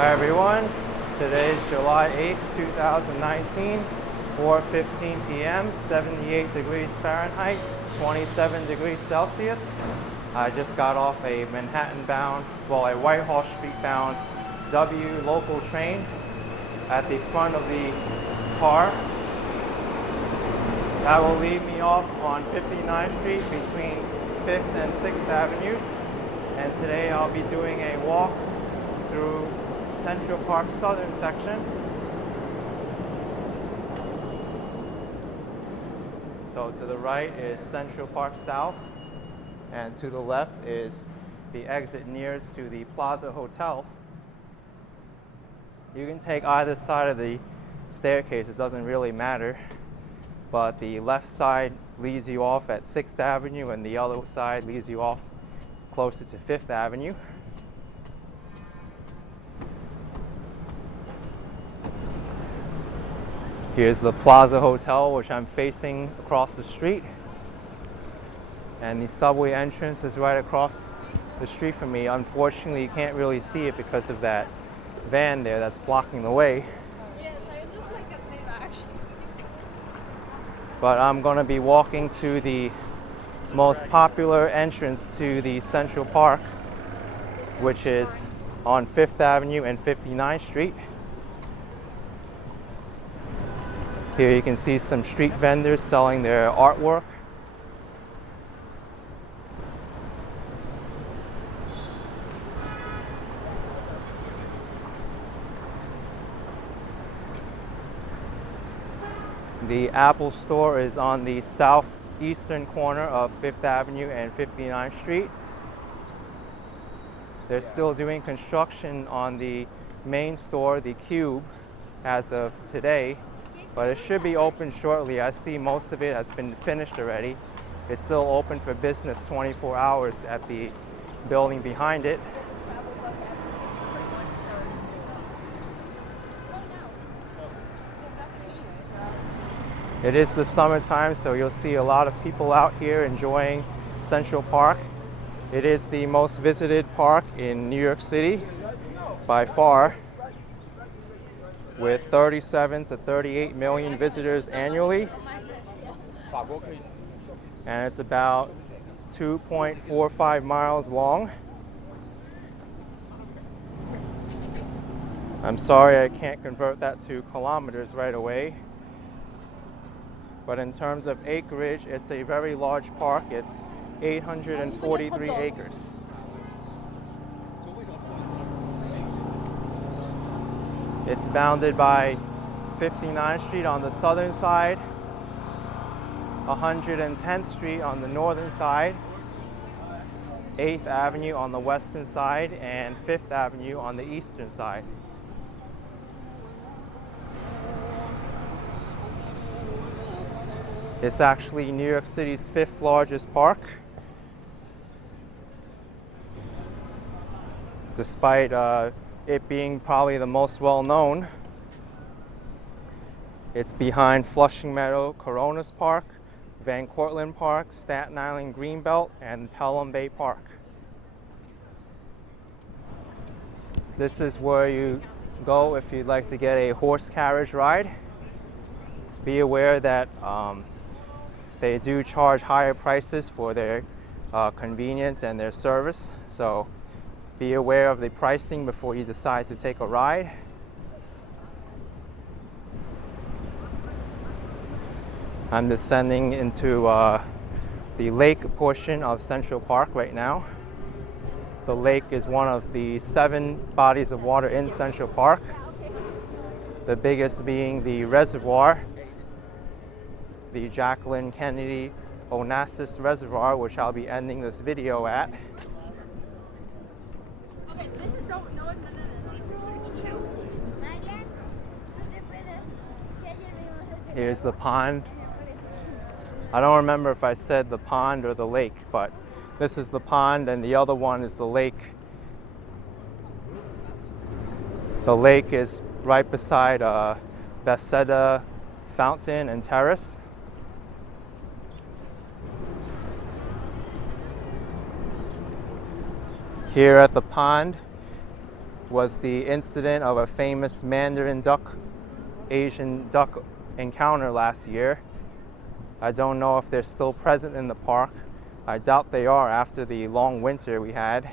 Hi everyone, today is July 8th, 2019, 4:15 p.m., 78 degrees Fahrenheit, 27 degrees Celsius. I just got off a Manhattan-bound, well, a Whitehall Street-bound W local train at the front of the car. That will leave me off on 59th Street between 5th and 6th Avenues. And today I'll be doing a walk through Central Park's southern section. So to the right is Central Park South, and to the left is the exit nearest to the Plaza Hotel. You can take either side of the staircase, it doesn't really matter, but the left side leads you off at 6th Avenue and the other side leads you off closer to 5th Avenue. Here's the Plaza Hotel, which I'm facing across the street. And the subway entrance is right across the street from me. Unfortunately, you can't really see it because of that van there that's blocking the way. Yes, I look like a babe actually. But I'm going to be walking to the most popular entrance to the Central Park, which is on 5th Avenue and 59th Street. Here you can see some street vendors selling their artwork. The Apple store is on the southeastern corner of 5th Avenue and 59th Street. They're still doing construction on the main store, the Cube, as of today. But it should be open shortly. I see most of it has been finished already. It's still open for business 24 hours at the building behind it. It is the summertime, so you'll see a lot of people out here enjoying Central Park. It is the most visited park in New York City by far, with 37 to 38 million visitors annually. And it's about 2.45 miles long. I'm sorry I can't convert that to kilometers right away. But in terms of acreage, it's a very large park. It's 843 acres. It's bounded by 59th Street on the southern side, 110th Street on the northern side, 8th Avenue on the western side, and 5th Avenue on the eastern side. It's actually New York City's 5th largest park, despite it being probably the most well-known. It's behind Flushing Meadow, Coronas Park, Van Cortlandt Park, Staten Island Greenbelt, and Pelham Bay Park. This is where you go if you'd like to get a horse carriage ride. Be aware that they do charge higher prices for their convenience and their service, so be aware of the pricing before you decide to take a ride. I'm descending into the lake portion of Central Park right now. The lake is one of the 7 bodies of water in Central Park, the biggest being the Reservoir, the Jacqueline Kennedy Onassis Reservoir, which I'll be ending this video at. Okay, this is no. Here's the pond. I don't remember if I said the pond or the lake, but this is the pond and the other one is the lake. The lake is right beside Bethesda Fountain and Terrace. Here at the pond, was the incident of a famous Mandarin duck, Asian duck encounter last year. I don't know if they're still present in the park. I doubt they are after the long winter we had.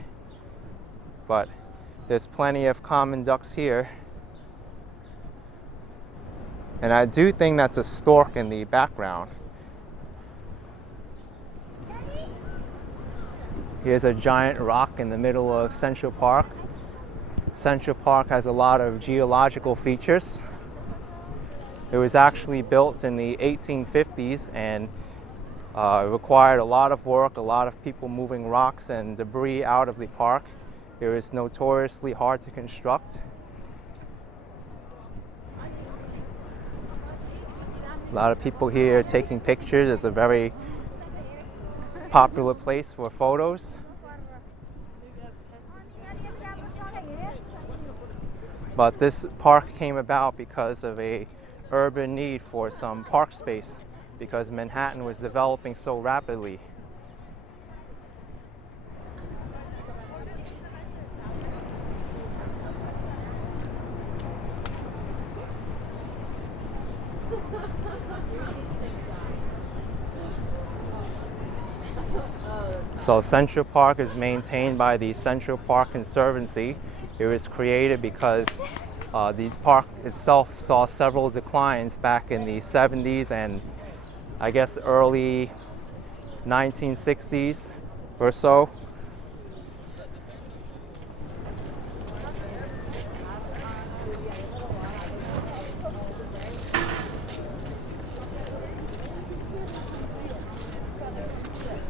But there's plenty of common ducks here. And I do think that's a stork in the background. Here's a giant rock in the middle of Central Park. Central Park has a lot of geological features. It was actually built in the 1850s and required a lot of work, a lot of people moving rocks and debris out of the park. It was notoriously hard to construct. A lot of people here taking pictures. It's a very popular place for photos. But this park came about because of a urban need for some park space, because Manhattan was developing so rapidly. So Central Park is maintained by the Central Park Conservancy. It was created because the park itself saw several declines back in the 70s and I guess early 1960s or so.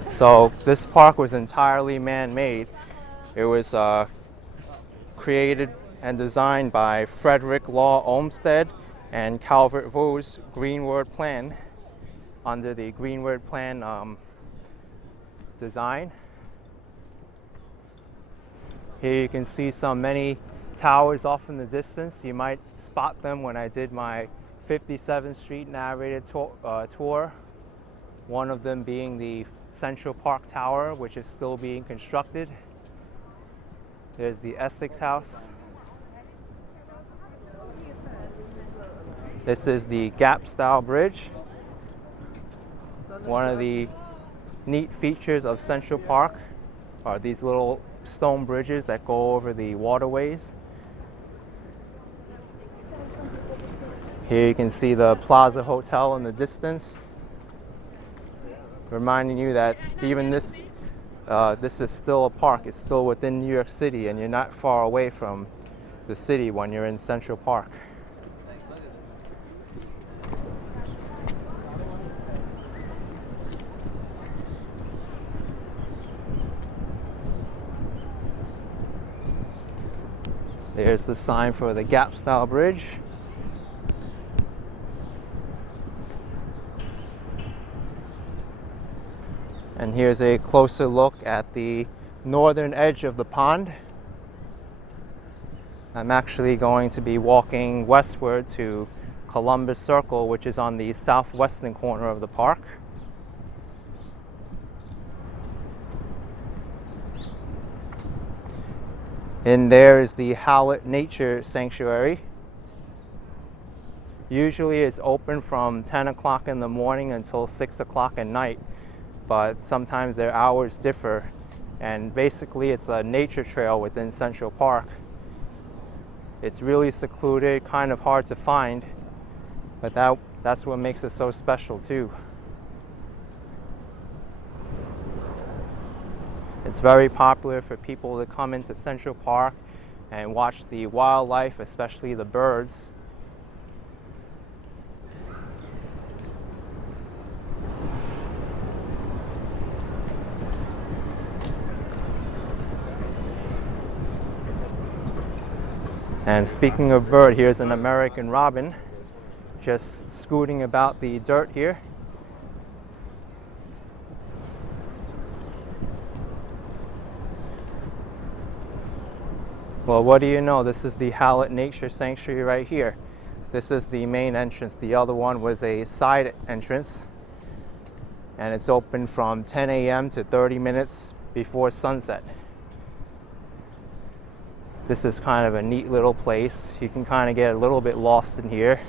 So this park was entirely man-made. It was created and designed by Frederick Law Olmsted and Calvert Vaux's Greenwood Plan under the Greenwood Plan design. Here you can see many towers off in the distance. You might spot them when I did my 57th Street narrated tour. One of them being the Central Park Tower, which is still being constructed. There's the Essex House. This is the Gapstow Bridge. One of the neat features of Central Park are these little stone bridges that go over the waterways. Here you can see the Plaza Hotel in the distance, reminding you that even this is still a park. It's still within New York City, and you're not far away from the city when you're in Central Park. There's the sign for the Gapstow Bridge. And here's a closer look at the northern edge of the pond. I'm actually going to be walking westward to Columbus Circle, which is on the southwestern corner of the park. And there is the Hallet Nature Sanctuary. Usually it's open from 10 o'clock in the morning until 6 o'clock at night, but sometimes their hours differ. And basically it's a nature trail within Central Park. It's really secluded, kind of hard to find, but that's what makes it so special too. It's very popular for people to come into Central Park and watch the wildlife, especially the birds. And speaking of bird, here's an American robin just scooting about the dirt here. Well, what do you know? This is the Hallet Nature Sanctuary right here. This is the main entrance. The other one was a side entrance. And it's open from 10 a.m. to 30 minutes before sunset. This is kind of a neat little place. You can kind of get a little bit lost in here.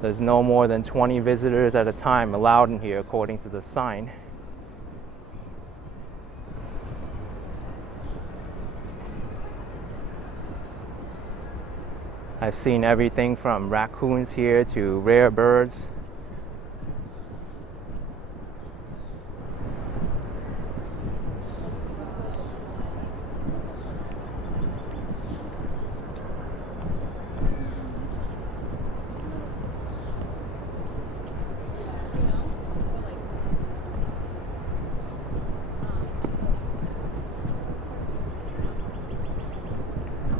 There's no more than 20 visitors at a time allowed in here according to the sign. I've seen everything from raccoons here to rare birds.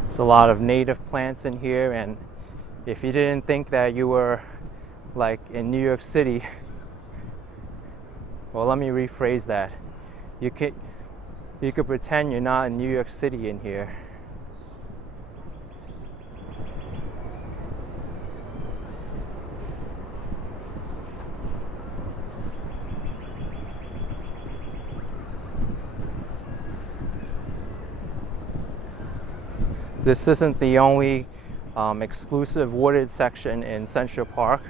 There's a lot of native plants in here, and if you didn't think that you were like in New York City, well, let me rephrase that. You could pretend you're not in New York City in here. This isn't the only exclusive wooded section in Central Park.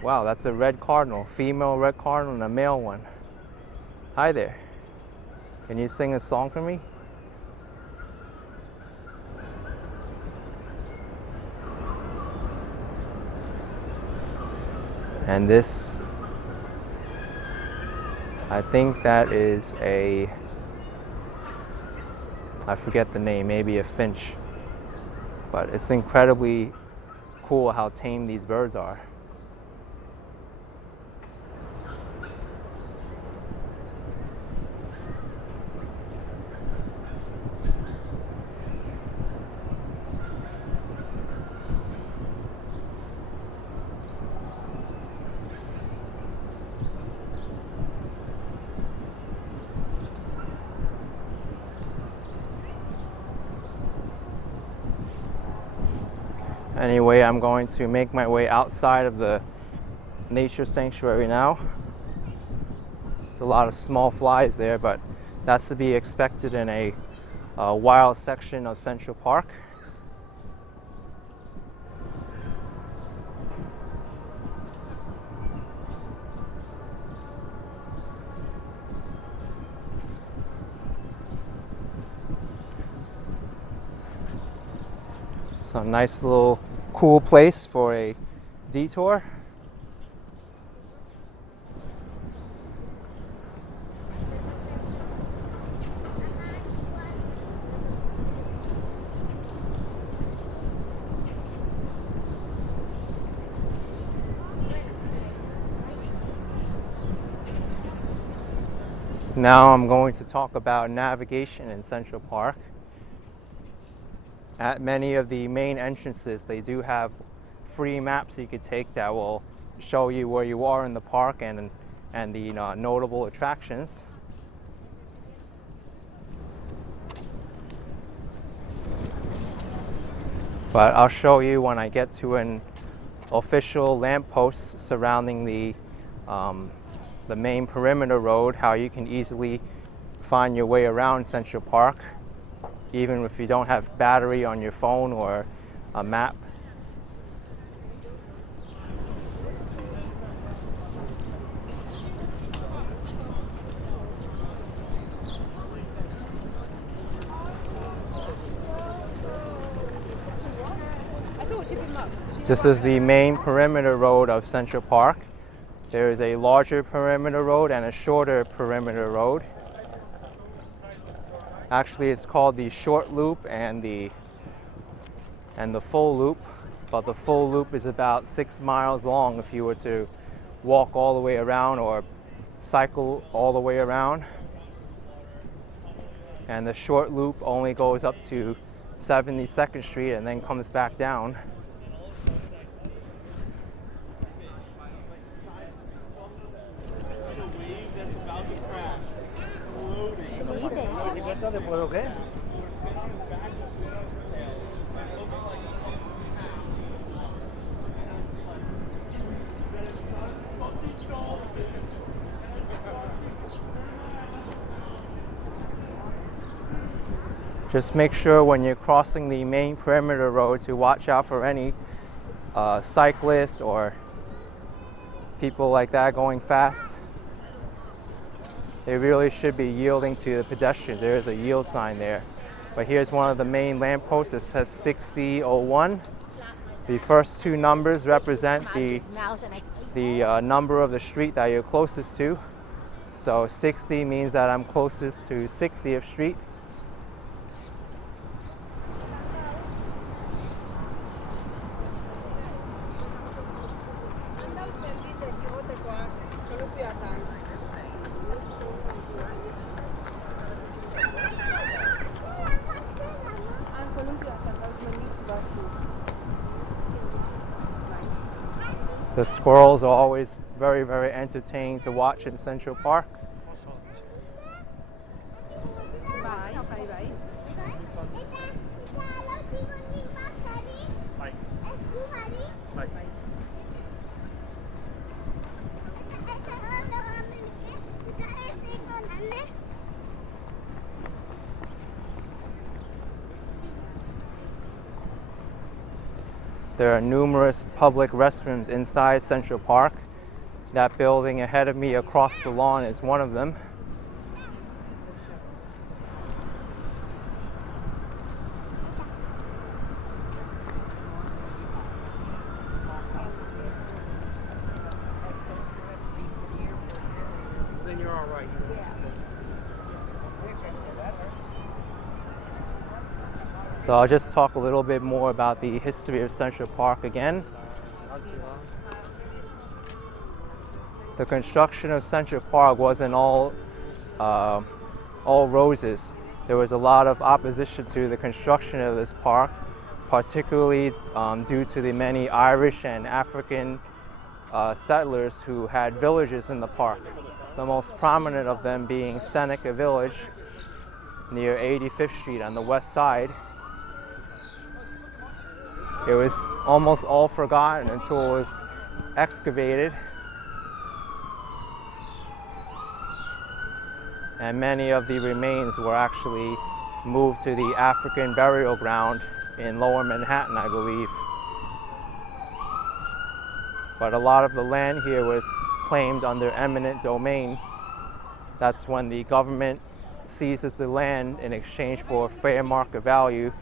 Wow, that's a red cardinal, female red cardinal and a male one. Hi there. Can you sing a song for me? And this, I think that is a, I forget the name, maybe a finch. But it's incredibly cool how tame these birds are. Anyway, I'm going to make my way outside of the nature sanctuary now. There's a lot of small flies there, but that's to be expected in a wild section of Central Park. So nice little cool place for a detour. Now I'm going to talk about navigation in Central Park. At many of the main entrances, they do have free maps you could take that will show you where you are in the park and the notable attractions. But I'll show you when I get to an official lamppost surrounding the main perimeter road, how you can easily find your way around Central Park, even if you don't have battery on your phone or a map. This is the main perimeter road of Central Park. There is a larger perimeter road and a shorter perimeter road. Actually, it's called the short loop and the full loop, but the full loop is about 6 miles long if you were to walk all the way around or cycle all the way around. And the short loop only goes up to 72nd Street and then comes back down. Just make sure when you're crossing the main perimeter road to watch out for any cyclists or people like that going fast. They really should be yielding to the pedestrians. There is a yield sign there. But here's one of the main lampposts that says 6001. The first two numbers represent the number of the street that you're closest to. So 60 means that I'm closest to 60th Street. The squirrels are always very, very entertaining to watch in Central Park. There are numerous public restrooms inside Central Park. That building ahead of me across the lawn is one of them. Then you're all right. So I'll just talk a little bit more about the history of Central Park again. The construction of Central Park wasn't all roses. There was a lot of opposition to the construction of this park, particularly due to the many Irish and African settlers who had villages in the park. The most prominent of them being Seneca Village near 85th Street on the west side. It was almost all forgotten until it was excavated. And many of the remains were actually moved to the African burial ground in Lower Manhattan, I believe. But a lot of the land here was claimed under eminent domain. That's when the government seizes the land in exchange for fair market value,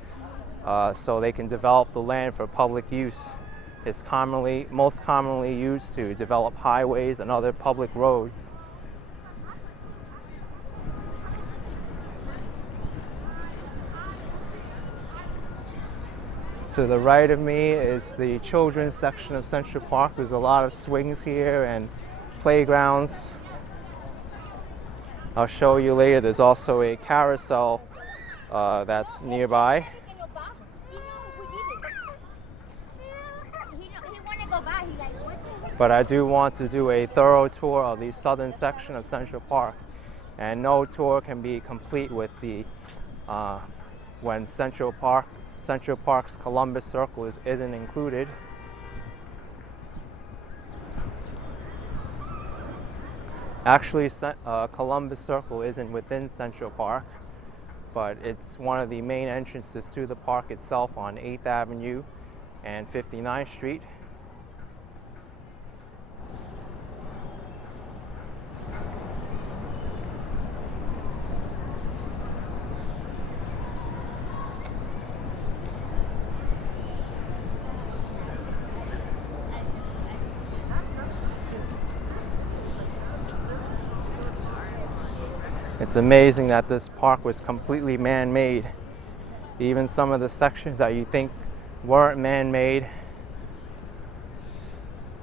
so they can develop the land for public use. It's most commonly used to develop highways and other public roads. To the right of me is the children's section of Central Park. There's a lot of swings here and playgrounds. I'll show you later. There's also a carousel that's nearby. But I do want to do a thorough tour of the southern section of Central Park, and no tour can be complete with the when Central Park's Columbus Circle isn't included. Actually, Columbus Circle isn't within Central Park, but it's one of the main entrances to the park itself on 8th Avenue and 59th Street. It's amazing that this park was completely man-made. Even some of the sections that you think weren't man-made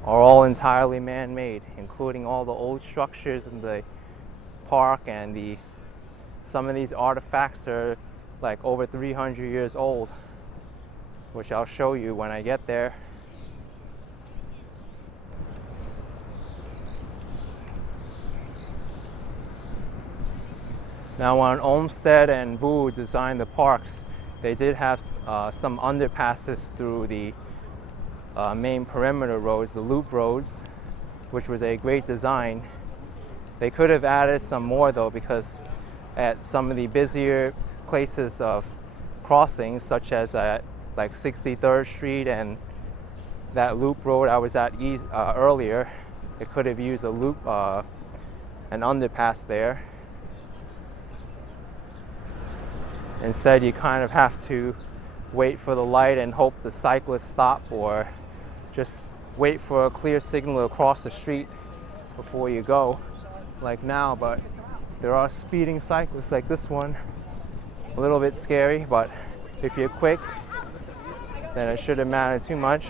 are all entirely man-made, including all the old structures in the park, and some of these artifacts are like over 300 years old, which I'll show you when I get there. Now, when Olmsted and Wu designed the parks, they did have some underpasses through the main perimeter roads, the loop roads, which was a great design. They could have added some more though, because at some of the busier places of crossings, such as at like 63rd Street and that loop road I was at earlier. It could have used a loop, an underpass there. Instead, you kind of have to wait for the light and hope the cyclists stop, or just wait for a clear signal to cross the street before you go, like now. But there are speeding cyclists like this one. A little bit scary, but if you're quick, then it shouldn't matter too much.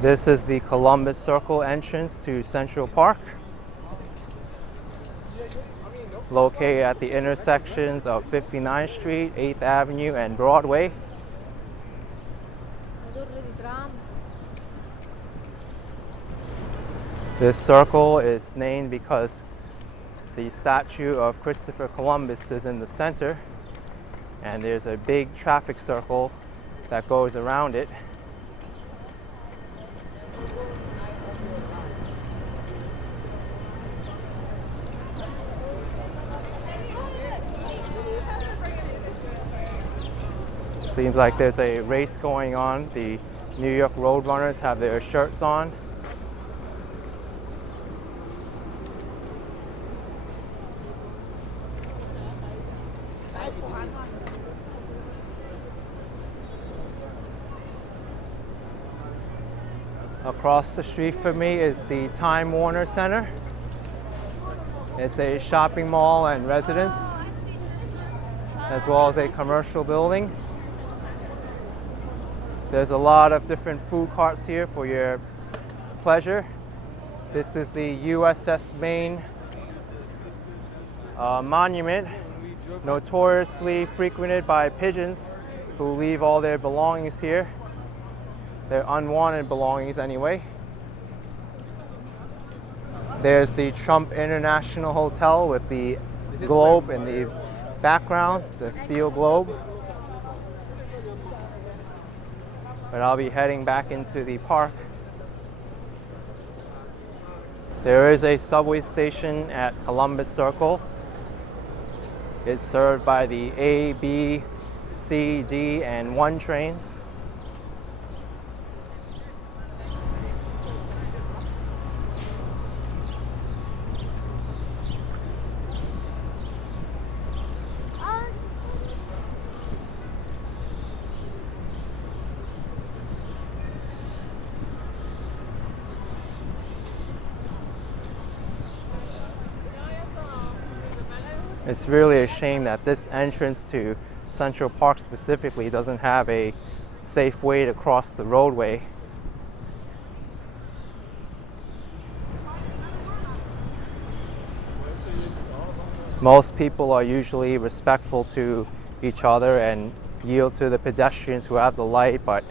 This is the Columbus Circle entrance to Central Park, located at the intersections of 59th Street, 8th Avenue, and Broadway. This circle is named because the statue of Christopher Columbus is in the center, and there's a big traffic circle that goes around it. Seems like there's a race going on. The New York Road Runners have their shirts on. Across the street from me is the Time Warner Center. It's a shopping mall and residence, as well as a commercial building. There's a lot of different food carts here for your pleasure. This is the USS Maine monument, notoriously frequented by pigeons who leave all their belongings here. Their unwanted belongings anyway. There's the Trump International Hotel with the globe in the background, the steel globe. But I'll be heading back into the park. There is a subway station at Columbus Circle. It's served by the A, B, C, D, and 1 trains. It's really a shame that this entrance to Central Park specifically doesn't have a safe way to cross the roadway. Most people are usually respectful to each other and yield to the pedestrians who have the light, but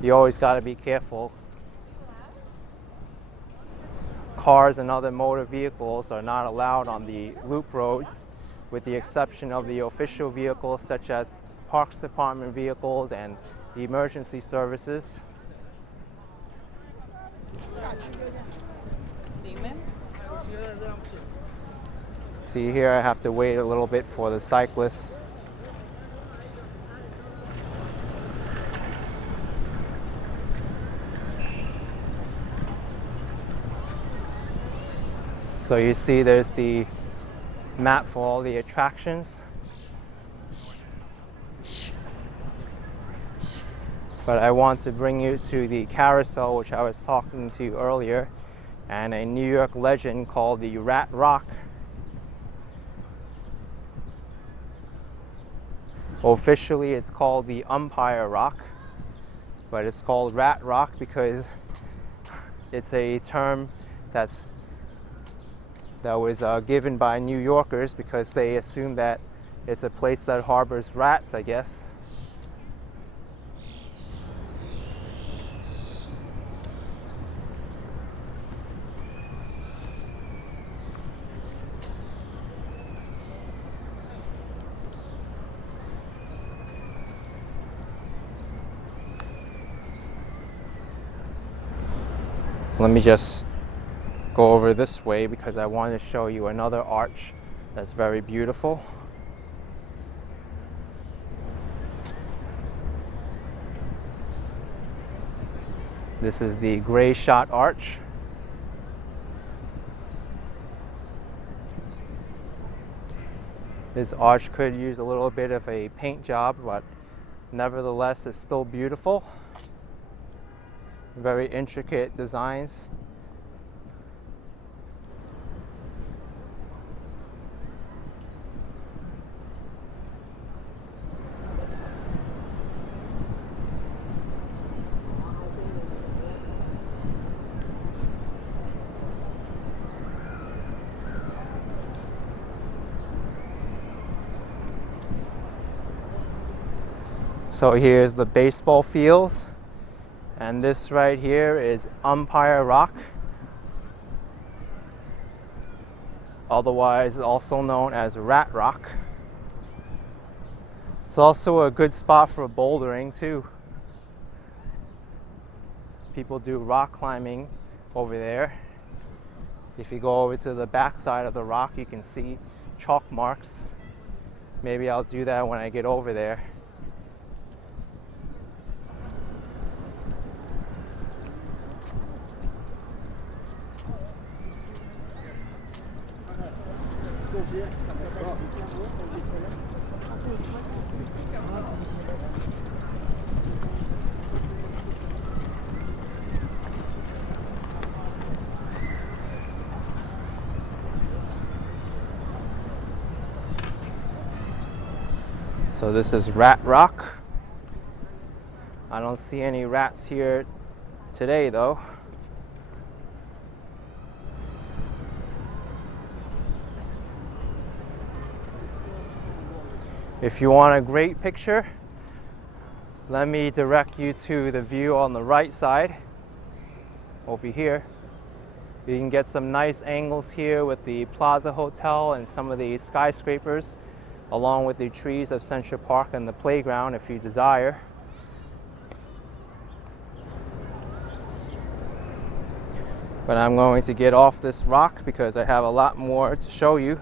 you always got to be careful. Cars and other motor vehicles are not allowed on the loop roads, with the exception of the official vehicles such as Parks Department vehicles and the emergency services. See here, I have to wait a little bit for the cyclists. So you see there's the map for all the attractions. But I want to bring you to the Carousel, which I was talking to you earlier, and a New York legend called the Rat Rock. Officially, it's called the Umpire Rock, but it's called Rat Rock because it's a term that was given by New Yorkers because they assume that it's a place that harbors rats, I guess. Let me just go over this way because I want to show you another arch that's very beautiful. This is the Greyshot Arch. This arch could use a little bit of a paint job, but nevertheless it's still beautiful. Very intricate designs. So here's the baseball fields, and this right here is Umpire Rock, otherwise also known as Rat Rock. It's also a good spot for bouldering too. People do rock climbing over there. If you go over to the back side of the rock, you can see chalk marks. Maybe I'll do that when I get over there. So this is Rat Rock. I don't see any rats here today though. If you want a great picture, let me direct you to the view on the right side over here. You can get some nice angles here with the Plaza Hotel and some of the skyscrapers, along with the trees of Central Park and the playground if you desire. But I'm going to get off this rock because I have a lot more to show you.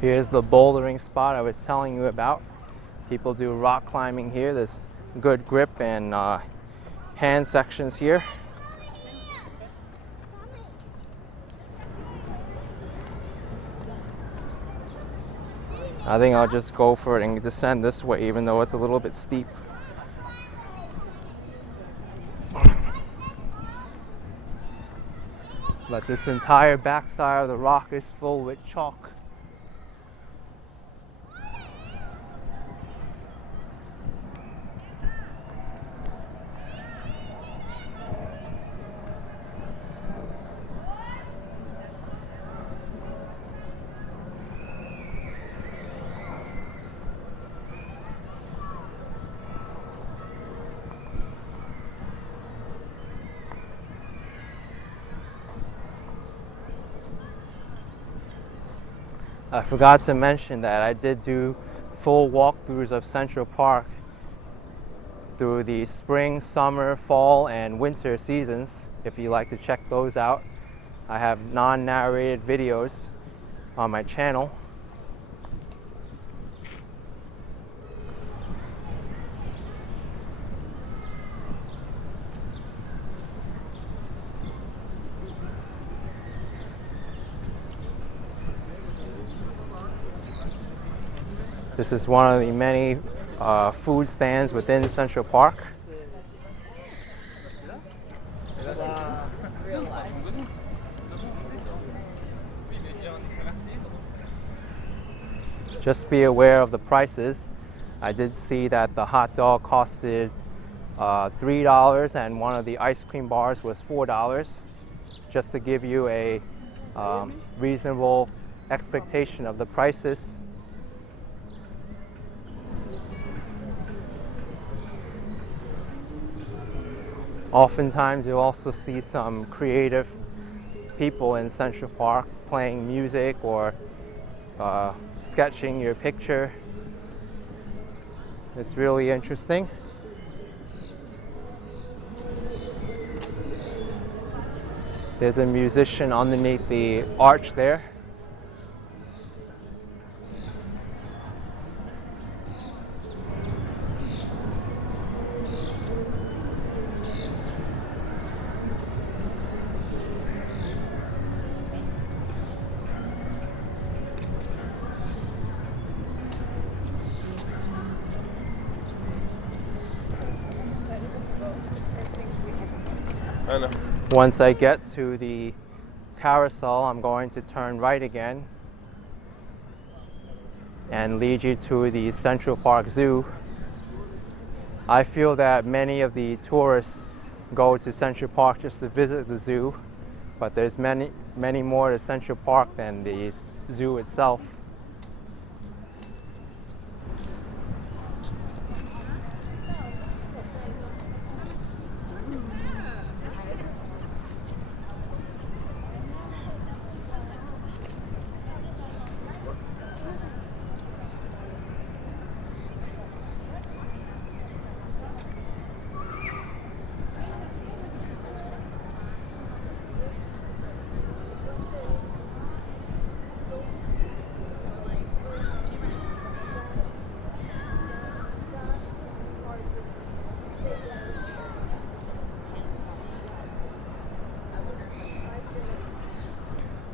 Here's the bouldering spot I was telling you about. People do rock climbing here. There's good grip and hand sections here. I think I'll just go for it and descend this way, even though it's a little bit steep. But this entire backside of the rock is full with chalk. I forgot to mention that I did do full walkthroughs of Central Park through the spring, summer, fall, and winter seasons. If you like to check those out, I have non-narrated videos on my channel. This is one of the many food stands within Central Park. Just be aware of the prices. I did see that the hot dog costed $3 and one of the ice cream bars was $4, just to give you a reasonable expectation of the prices. Oftentimes you'll also see some creative people in Central Park playing music or sketching your picture. It's really interesting. There's a musician underneath the arch there. I know. Once I get to the carousel, I'm going to turn right again and lead you to the Central Park Zoo. I feel that many of the tourists go to Central Park just to visit the zoo, but there's many more to Central Park than the zoo itself.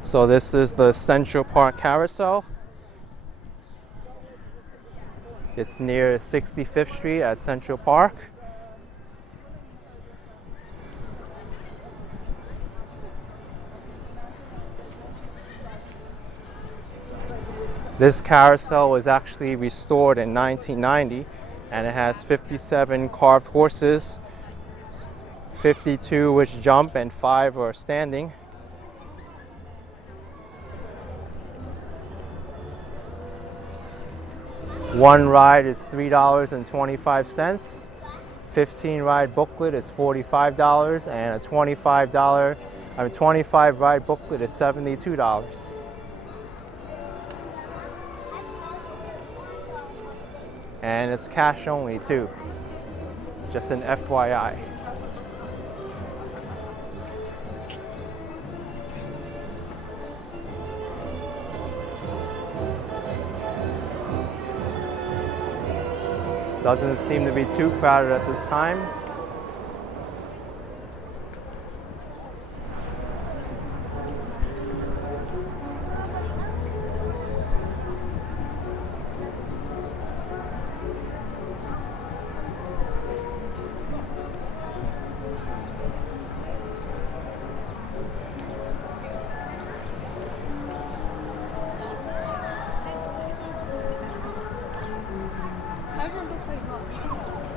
So this is the Central Park Carousel. It's near 65th Street at Central Park. This carousel was actually restored in 1990, and it has 57 carved horses, 52 which jump and 5 are standing. One ride is $3.25. 15 ride booklet is $45, and a 25 ride booklet is $72. And it's cash only too. Just an FYI. Doesn't seem to be too crowded at this time.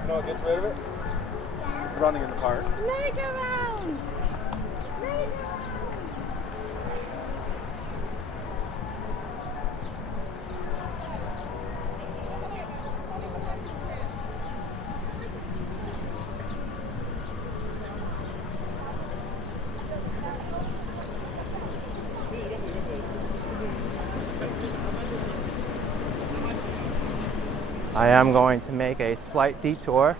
No, get rid of it. Running in the park. Merry-go-round! I am going to make a slight detour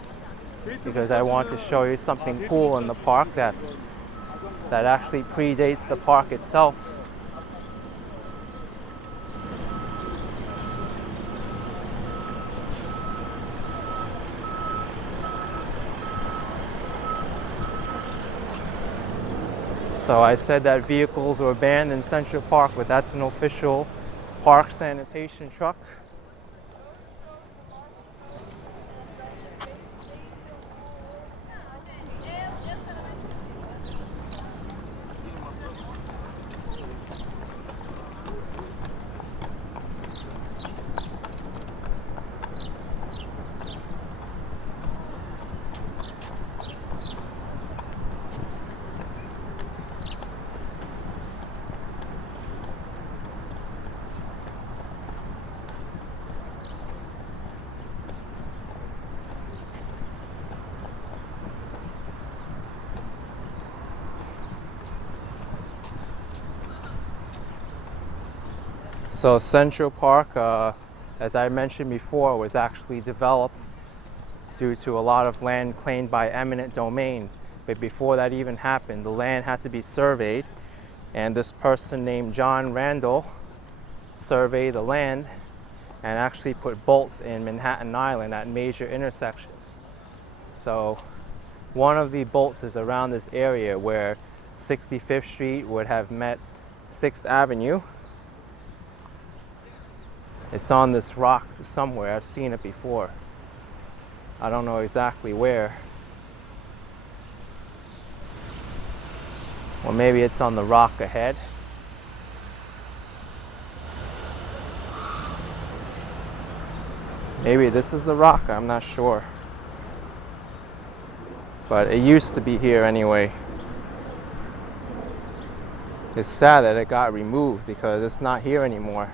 because I want to show you something cool in the park that actually predates the park itself. So I said that vehicles were banned in Central Park, but that's an official park sanitation truck. So Central Park, as I mentioned before, was actually developed due to a lot of land claimed by eminent domain. But before that even happened, the land had to be surveyed, and this person named John Randel surveyed the land and actually put bolts in Manhattan Island at major intersections. So one of the bolts is around this area where 65th Street would have met 6th Avenue. It's on this rock somewhere. I've seen it before. I don't know exactly where. Or maybe it's on the rock ahead. Maybe this is the rock, I'm not sure. But it used to be here anyway. It's sad that it got removed because it's not here anymore.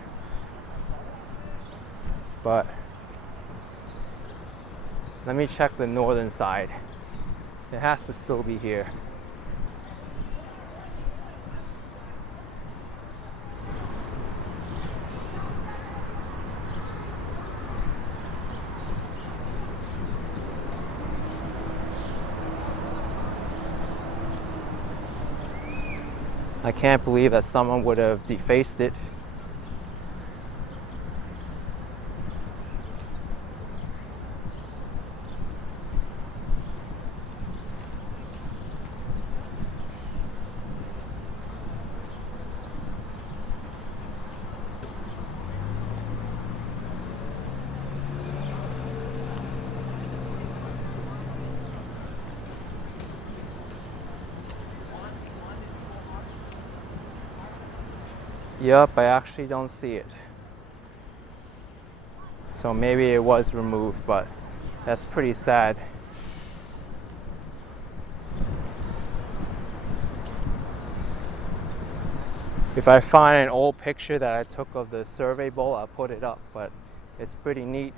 But let me check the northern side. It has to still be here. I can't believe that someone would have defaced it. Yup, I actually don't see it. So maybe it was removed, but that's pretty sad. If I find an old picture that I took of the survey bowl, I'll put it up, but it's pretty neat.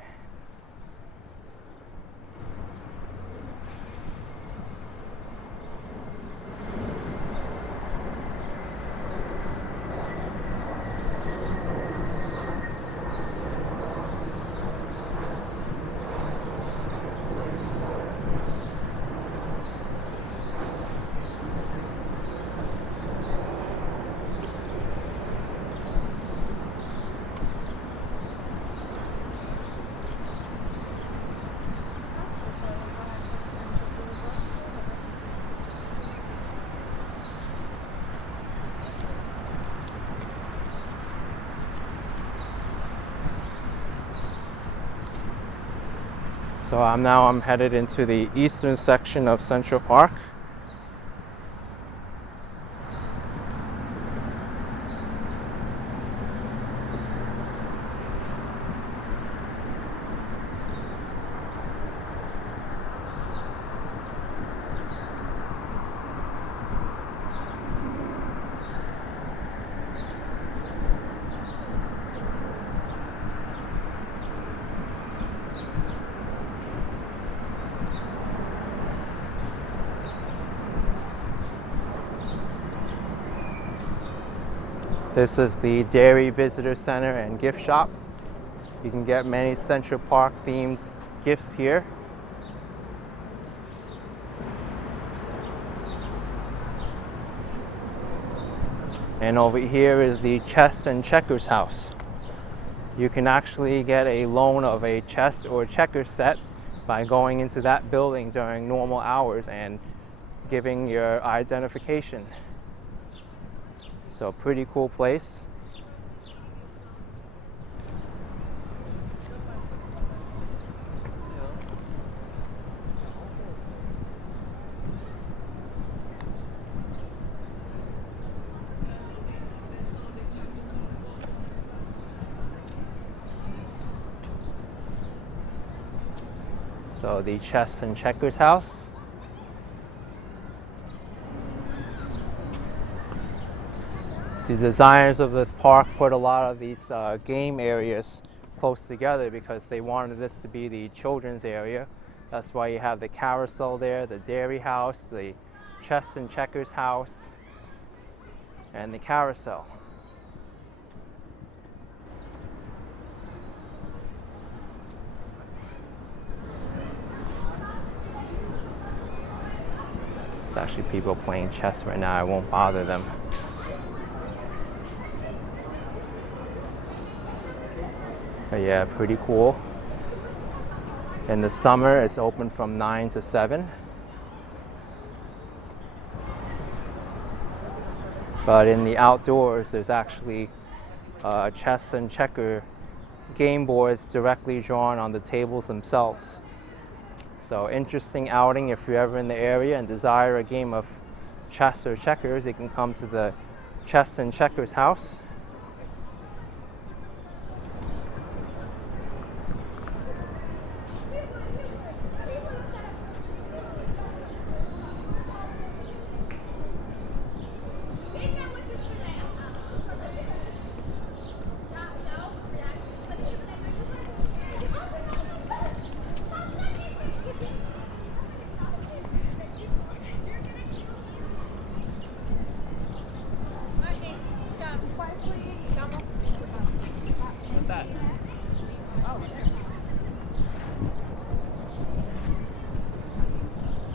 So I'm headed into the eastern section of Central Park. This is the Dairy Visitor Center and gift shop. You can get many Central Park themed gifts here. And over here is the chess and checkers house. You can actually get a loan of a chess or checkers set by going into that building during normal hours and giving your identification. So pretty cool place. So the chess and checkers house. The designers of the park put a lot of these game areas close together because they wanted this to be the children's area. That's why you have the carousel there, the dairy house, the chess and checkers house, and the carousel. There's actually people playing chess right now. I won't bother them. But yeah, pretty cool. In the summer, it's open from 9 to 7. But in the outdoors, there's actually chess and checker game boards directly drawn on the tables themselves. So interesting outing if you're ever in the area and desire a game of chess or checkers. You can come to the Chess and Checkers house.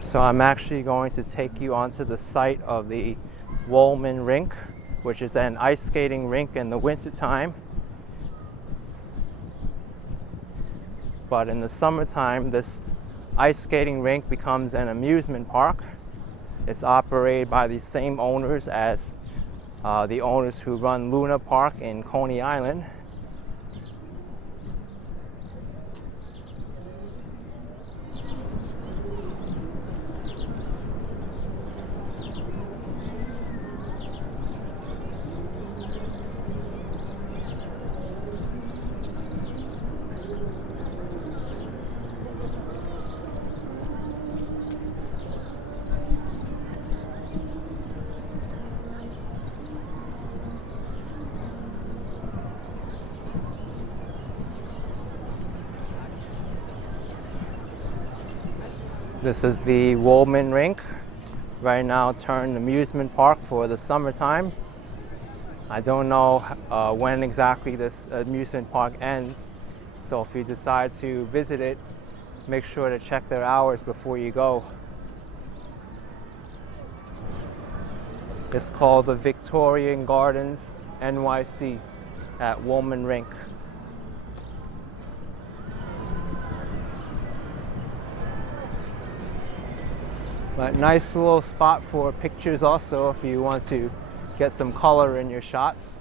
So I'm actually going to take you onto the site of the Wollman Rink, which is an ice skating rink in the winter time. But in the summertime, this ice skating rink becomes an amusement park. It's operated by the same owners as the owners who run Luna Park in Coney Island. This is the Wollman Rink, right now turned amusement park for the summertime. I don't know when exactly this amusement park ends, so if you decide to visit it, make sure to check their hours before you go. It's called the Victorian Gardens NYC at Wollman Rink. But nice little spot for pictures also if you want to get some color in your shots.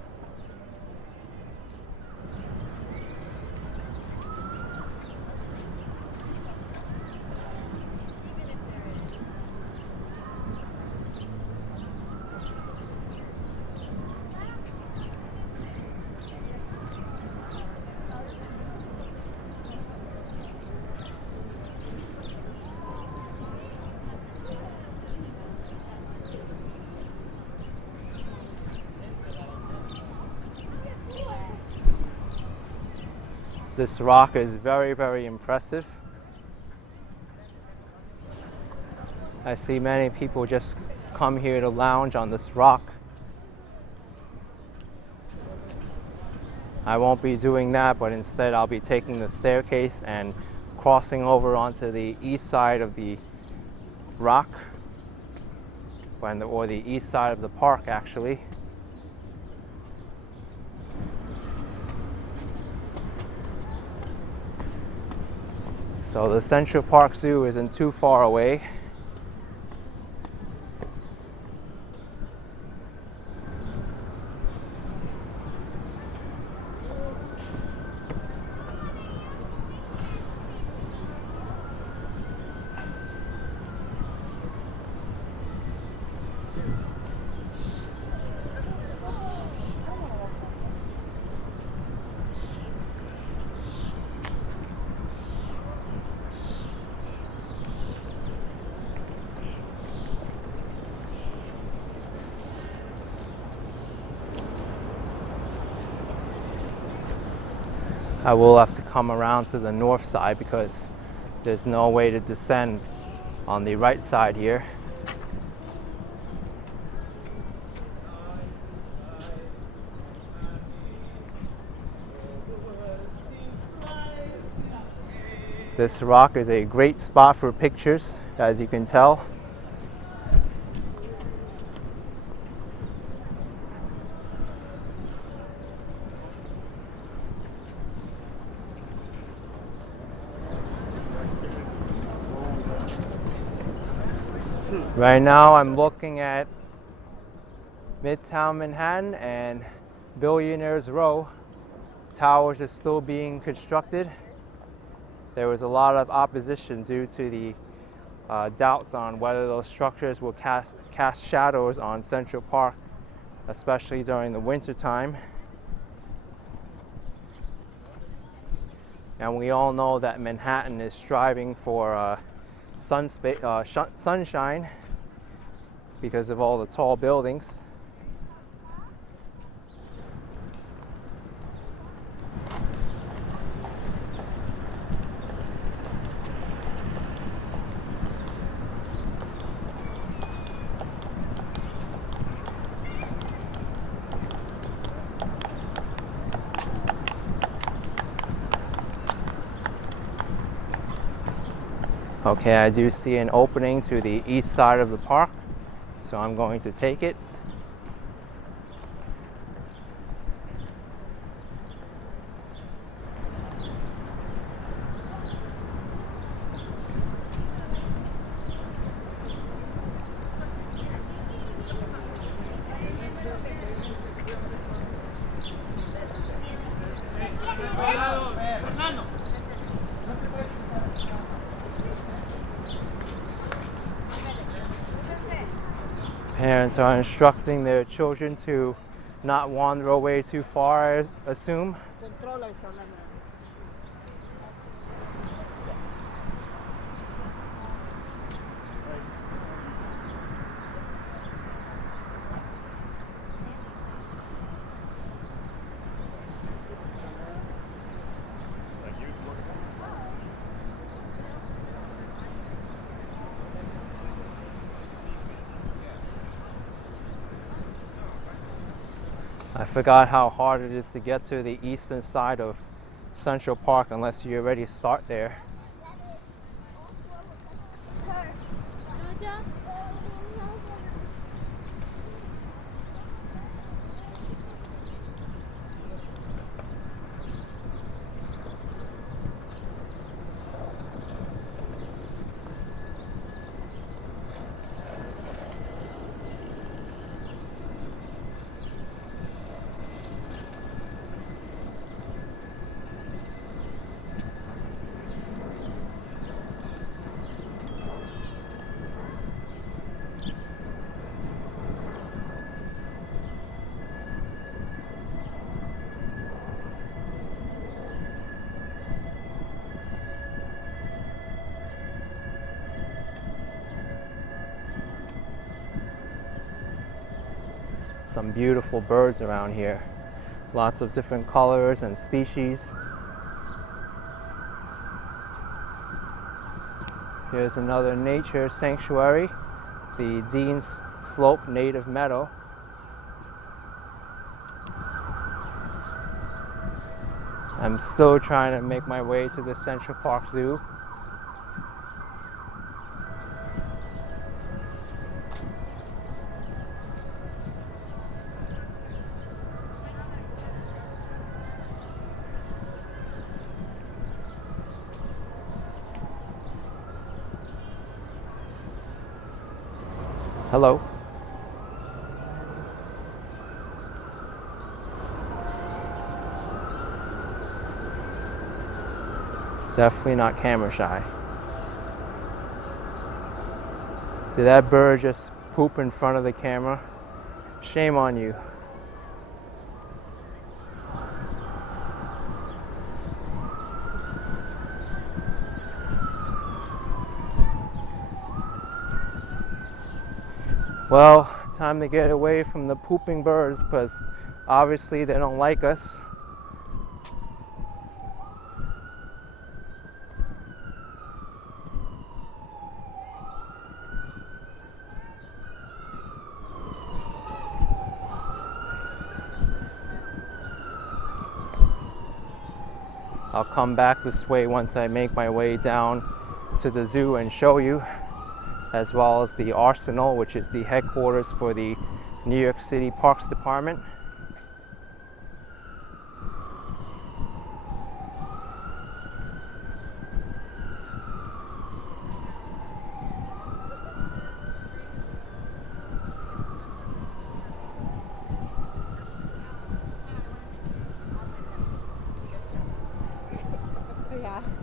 This rock is very, very impressive. I see many people just come here to lounge on this rock. I won't be doing that, but instead I'll be taking the staircase and crossing over onto the east side of the rock, or the east side of the park actually. So the Central Park Zoo isn't too far away. I will have to come around to the north side because there's no way to descend on the right side here. This rock is a great spot for pictures, as you can tell. Right now I'm looking at Midtown Manhattan and Billionaires Row. Towers are still being constructed. There was a lot of opposition due to the doubts on whether those structures will cast shadows on Central Park, especially during the winter time. And we all know that Manhattan is striving for sunshine because of all the tall buildings. Okay, I do see an opening to the east side of the park, so I'm going to take it. Parents are instructing their children to not wander away too far, I assume. I forgot how hard it is to get to the eastern side of Central Park unless you already start there. Some beautiful birds around here. Lots of different colors and species. Here's another nature sanctuary, the Dean's Slope Native Meadow. I'm still trying to make my way to the Central Park Zoo. Hello. Definitely not camera shy. Did that bird just poop in front of the camera? Shame on you. Well, time to get away from the pooping birds because obviously they don't like us. I'll come back this way once I make my way down to the zoo and show you, as well as the Arsenal, which is the headquarters for the New York City Parks Department. Yeah.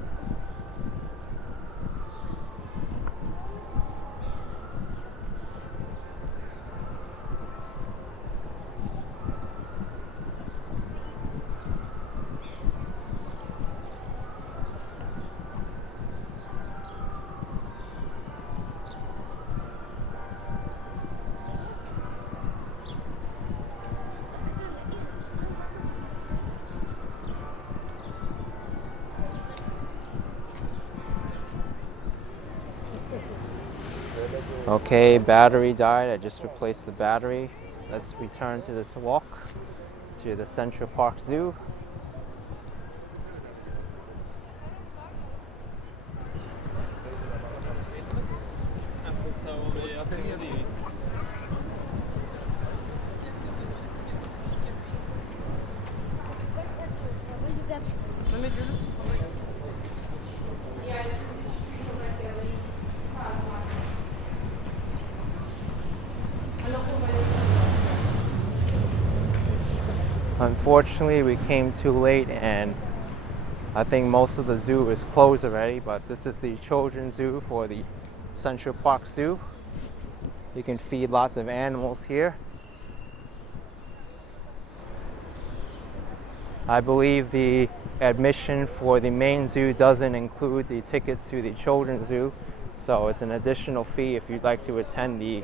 Okay, battery died. I just replaced the battery. Let's return to this walk to the Central Park Zoo. Unfortunately, we came too late and I think most of the zoo is closed already, but this is the children's zoo for the Central Park Zoo. You can feed lots of animals here. I believe the admission for the main zoo doesn't include the tickets to the children's zoo, so it's an additional fee if you'd like to attend the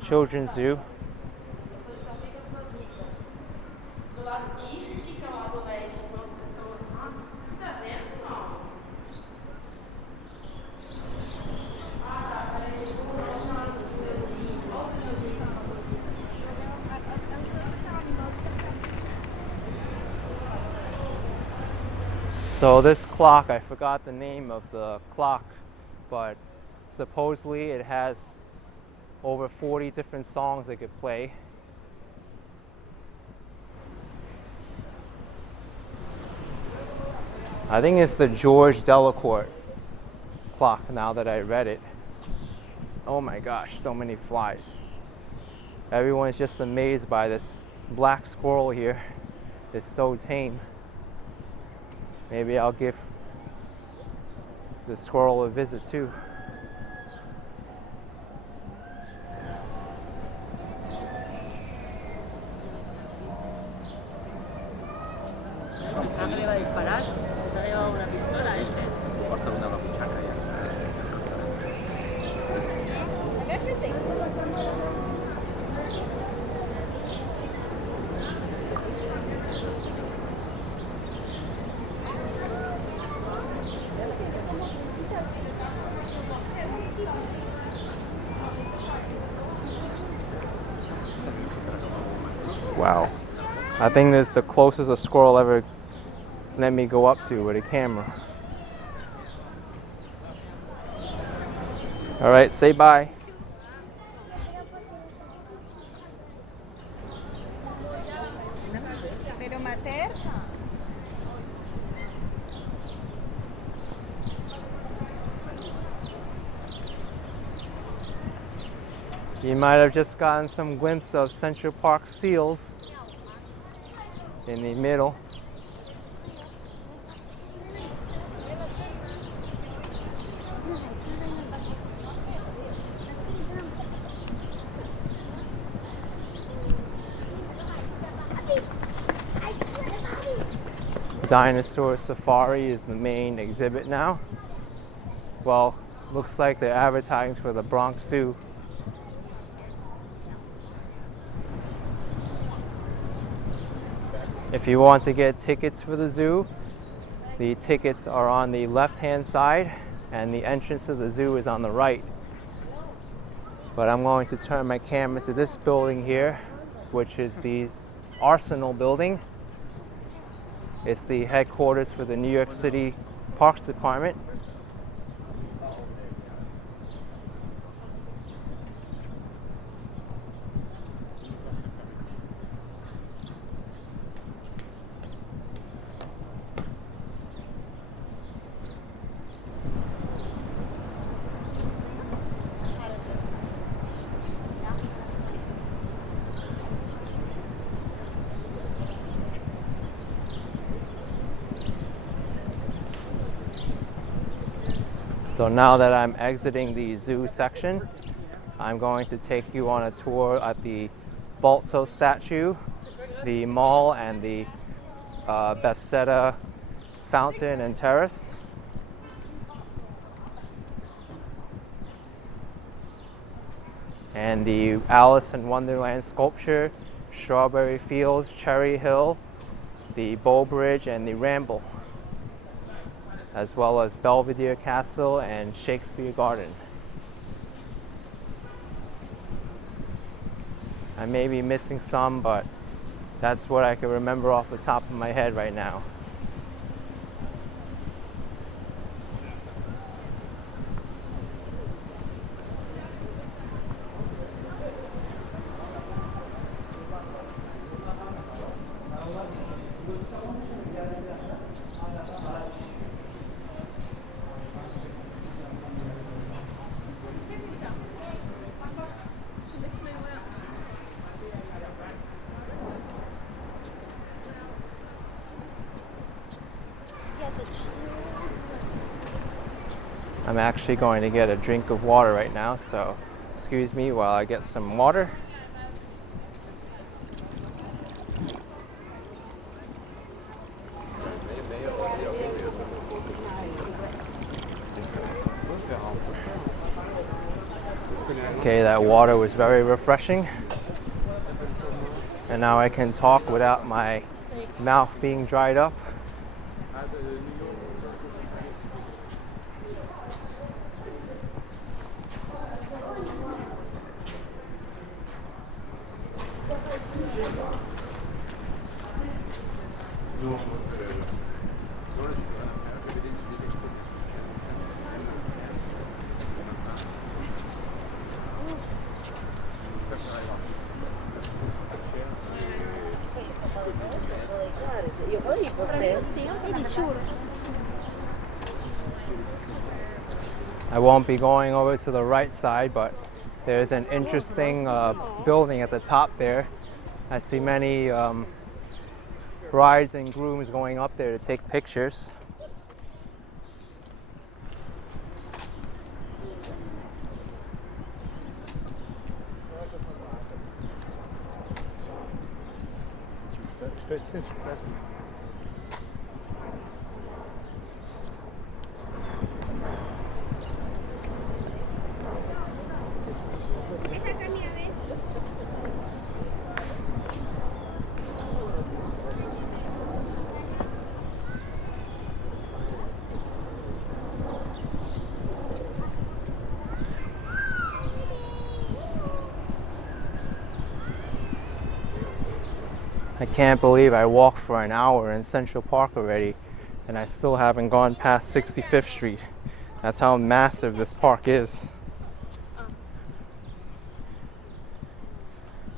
children's zoo. So this clock, I forgot the name of the clock, but supposedly it has over 40 different songs it could play. I think it's the George Delacorte clock now that I read it. Oh my gosh, so many flies. Everyone's just amazed by this black squirrel here. It's so tame. Maybe I'll give the squirrel a visit too. Wow. I think this is the closest a squirrel ever let me go up to with a camera. All right, say bye. You might have just gotten some glimpse of Central Park seals in the middle. Dinosaur Safari is the main exhibit now. Well, looks like they're advertising for the Bronx Zoo. If you want to get tickets for the zoo, the tickets are on the left-hand side and the entrance to the zoo is on the right. But I'm going to turn my camera to this building here, which is the Arsenal building. It's the headquarters for the New York City Parks Department. So now that I'm exiting the zoo section, I'm going to take you on a tour at the Balto Statue, the mall, and the Bethesda Fountain and Terrace. And the Alice in Wonderland sculpture, Strawberry Fields, Cherry Hill, the Bow Bridge, and the Ramble, as well as Belvedere Castle and Shakespeare Garden. I may be missing some, but that's what I can remember off the top of my head right now. I'm actually going to get a drink of water right now, so excuse me while I get some water. Okay, that water was very refreshing. And now I can talk without my mouth being dried up. I won't be going over to the right side, but there's an interesting building at the top there. I see many brides and grooms going up there to take pictures. I can't believe I walked for an hour in Central Park already, and I still haven't gone past 65th Street. That's how massive this park is.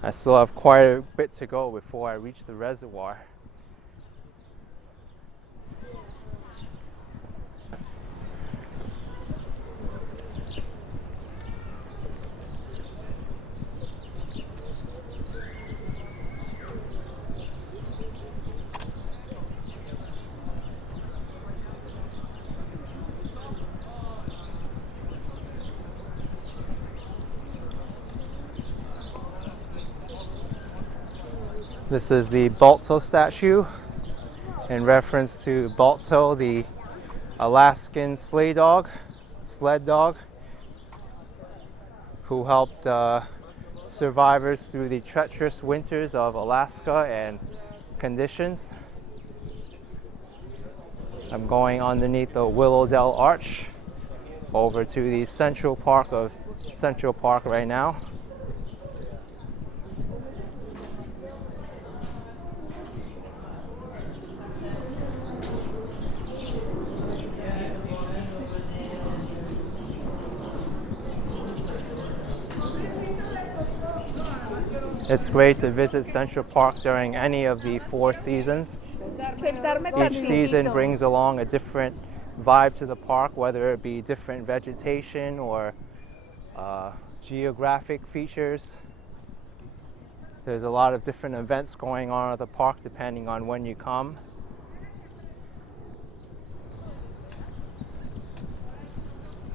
I still have quite a bit to go before I reach the reservoir. This is the Balto statue in reference to Balto, the Alaskan sled dog, who helped survivors through the treacherous winters of Alaska and conditions. I'm going underneath the Willowdale Arch over to the Central Park right now. It's great to visit Central Park during any of the 4 seasons. Each season brings along a different vibe to the park, whether it be different vegetation or geographic features. There's a lot of different events going on at the park depending on when you come.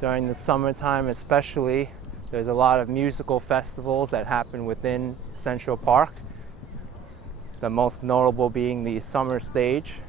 During the summertime especially, there's a lot of musical festivals that happen within Central Park. The most notable being the Summer Stage.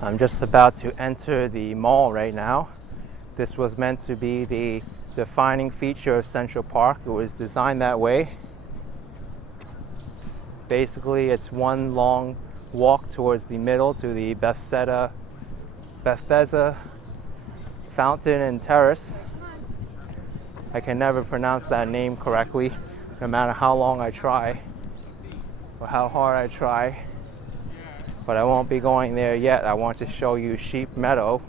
I'm just about to enter the mall right now. This was meant to be the defining feature of Central Park. It was designed that way. Basically, it's one long walk towards the middle to the Bethesda Fountain and Terrace. I can never pronounce that name correctly, no matter how long I try or how hard I try. But I won't be going there yet. I want to show you Meadow,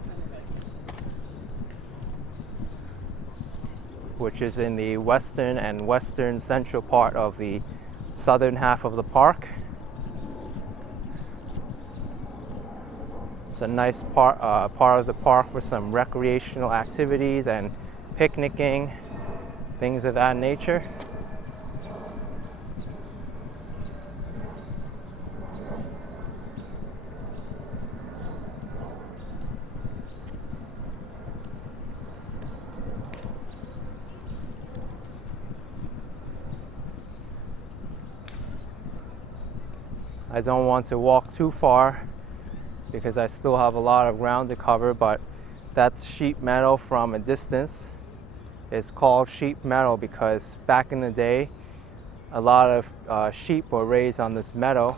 which is in the western and western central part of the southern half of the park. It's a nice part of the park for some recreational activities and picnicking, things of that nature. I don't want to walk too far because I still have a lot of ground to cover, but that's sheep meadow from a distance. It's called sheep meadow because back in the day, a lot of sheep were raised on this meadow,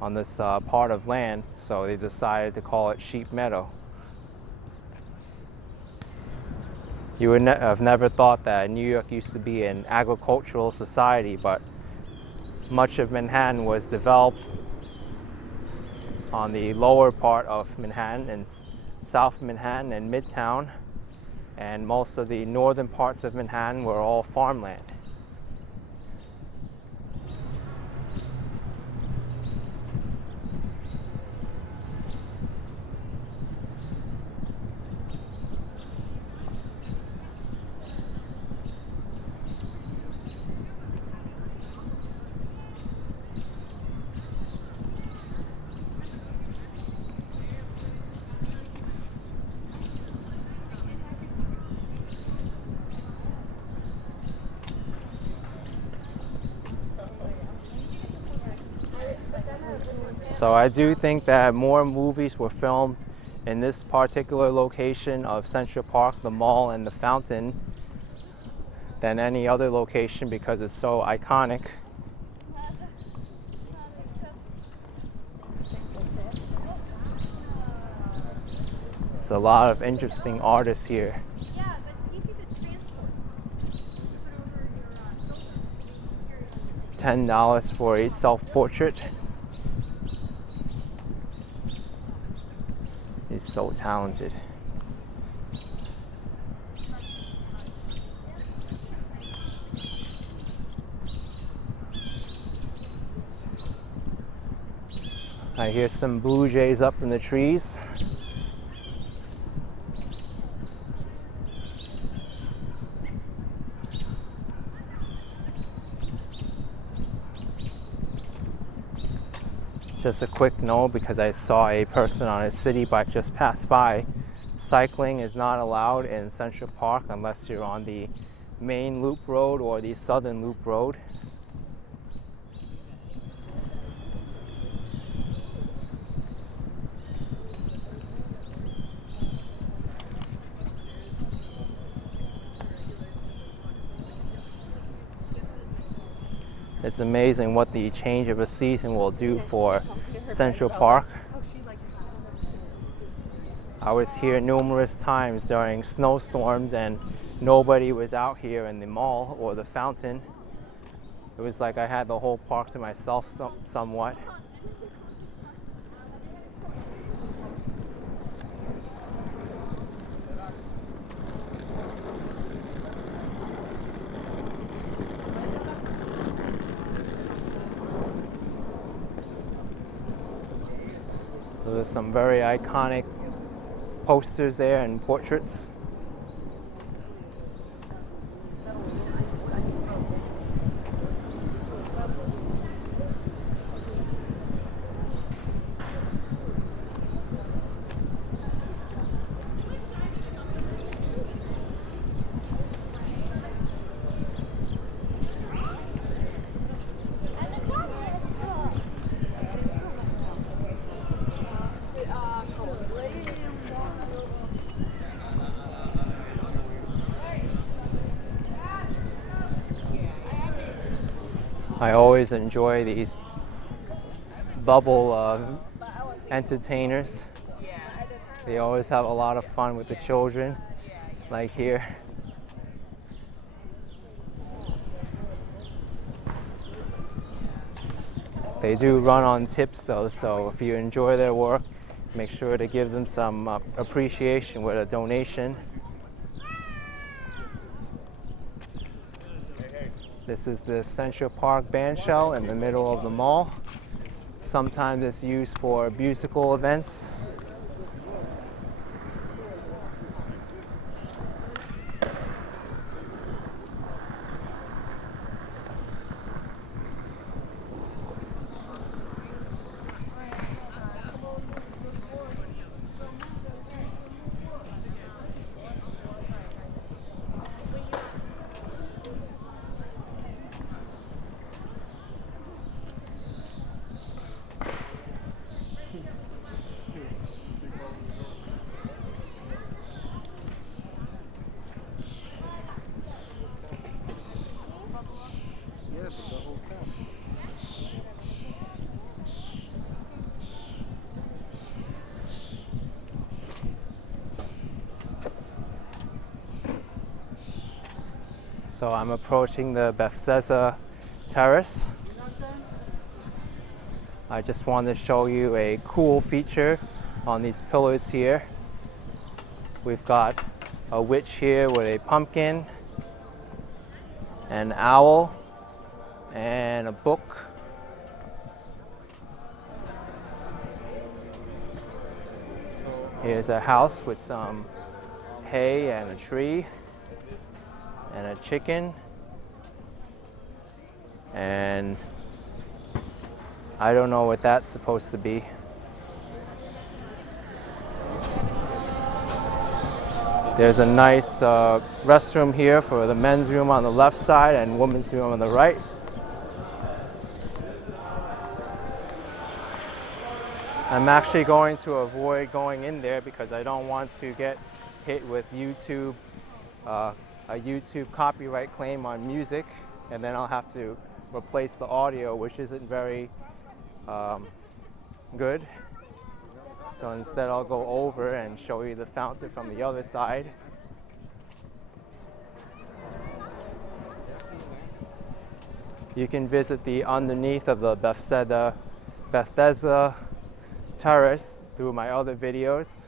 on this part of land, so they decided to call it sheep meadow. You would have never thought that New York used to be an agricultural society, but much of Manhattan was developed on the lower part of Manhattan and South Manhattan and Midtown, and most of the northern parts of Manhattan were all farmland. So I do think that more movies were filmed in this particular location of Central Park, the mall and the fountain, than any other location because it's so iconic. It's a lot of interesting artists here. Yeah, but it's easy to transport. $10 for a self-portrait. He's so talented. I hear some blue jays up in the trees. Just a quick note, because I saw a person on a city bike just pass by. Cycling is not allowed in Central Park unless you're on the main loop road or the southern loop road. It's amazing what the change of a season will do for Central Park. I was here numerous times during snowstorms and nobody was out here in the mall or the fountain. It was like I had the whole park to myself somewhat. There's some very iconic posters there and portraits. I always enjoy these bubble entertainers. They always have a lot of fun with the children, like here. They do run on tips though, so if you enjoy their work, make sure to give them some appreciation with a donation. This is the Central Park bandshell in the middle of the mall. Sometimes it's used for musical events. So I'm approaching the Bethesda Terrace. I just wanted to show you a cool feature on these pillars here. We've got a witch here with a pumpkin, an owl, and a book. Here's a house with some hay and a tree and a chicken, and I don't know what that's supposed to be. There's a nice restroom here for the men's room on the left side and women's room on the right. I'm actually going to avoid going in there because I don't want to get hit with a YouTube copyright claim on music, and then I'll have to replace the audio, which isn't very good. So instead I'll go over and show you the fountain from the other side. You can visit the underneath of the Bethesda Terrace through my other videos.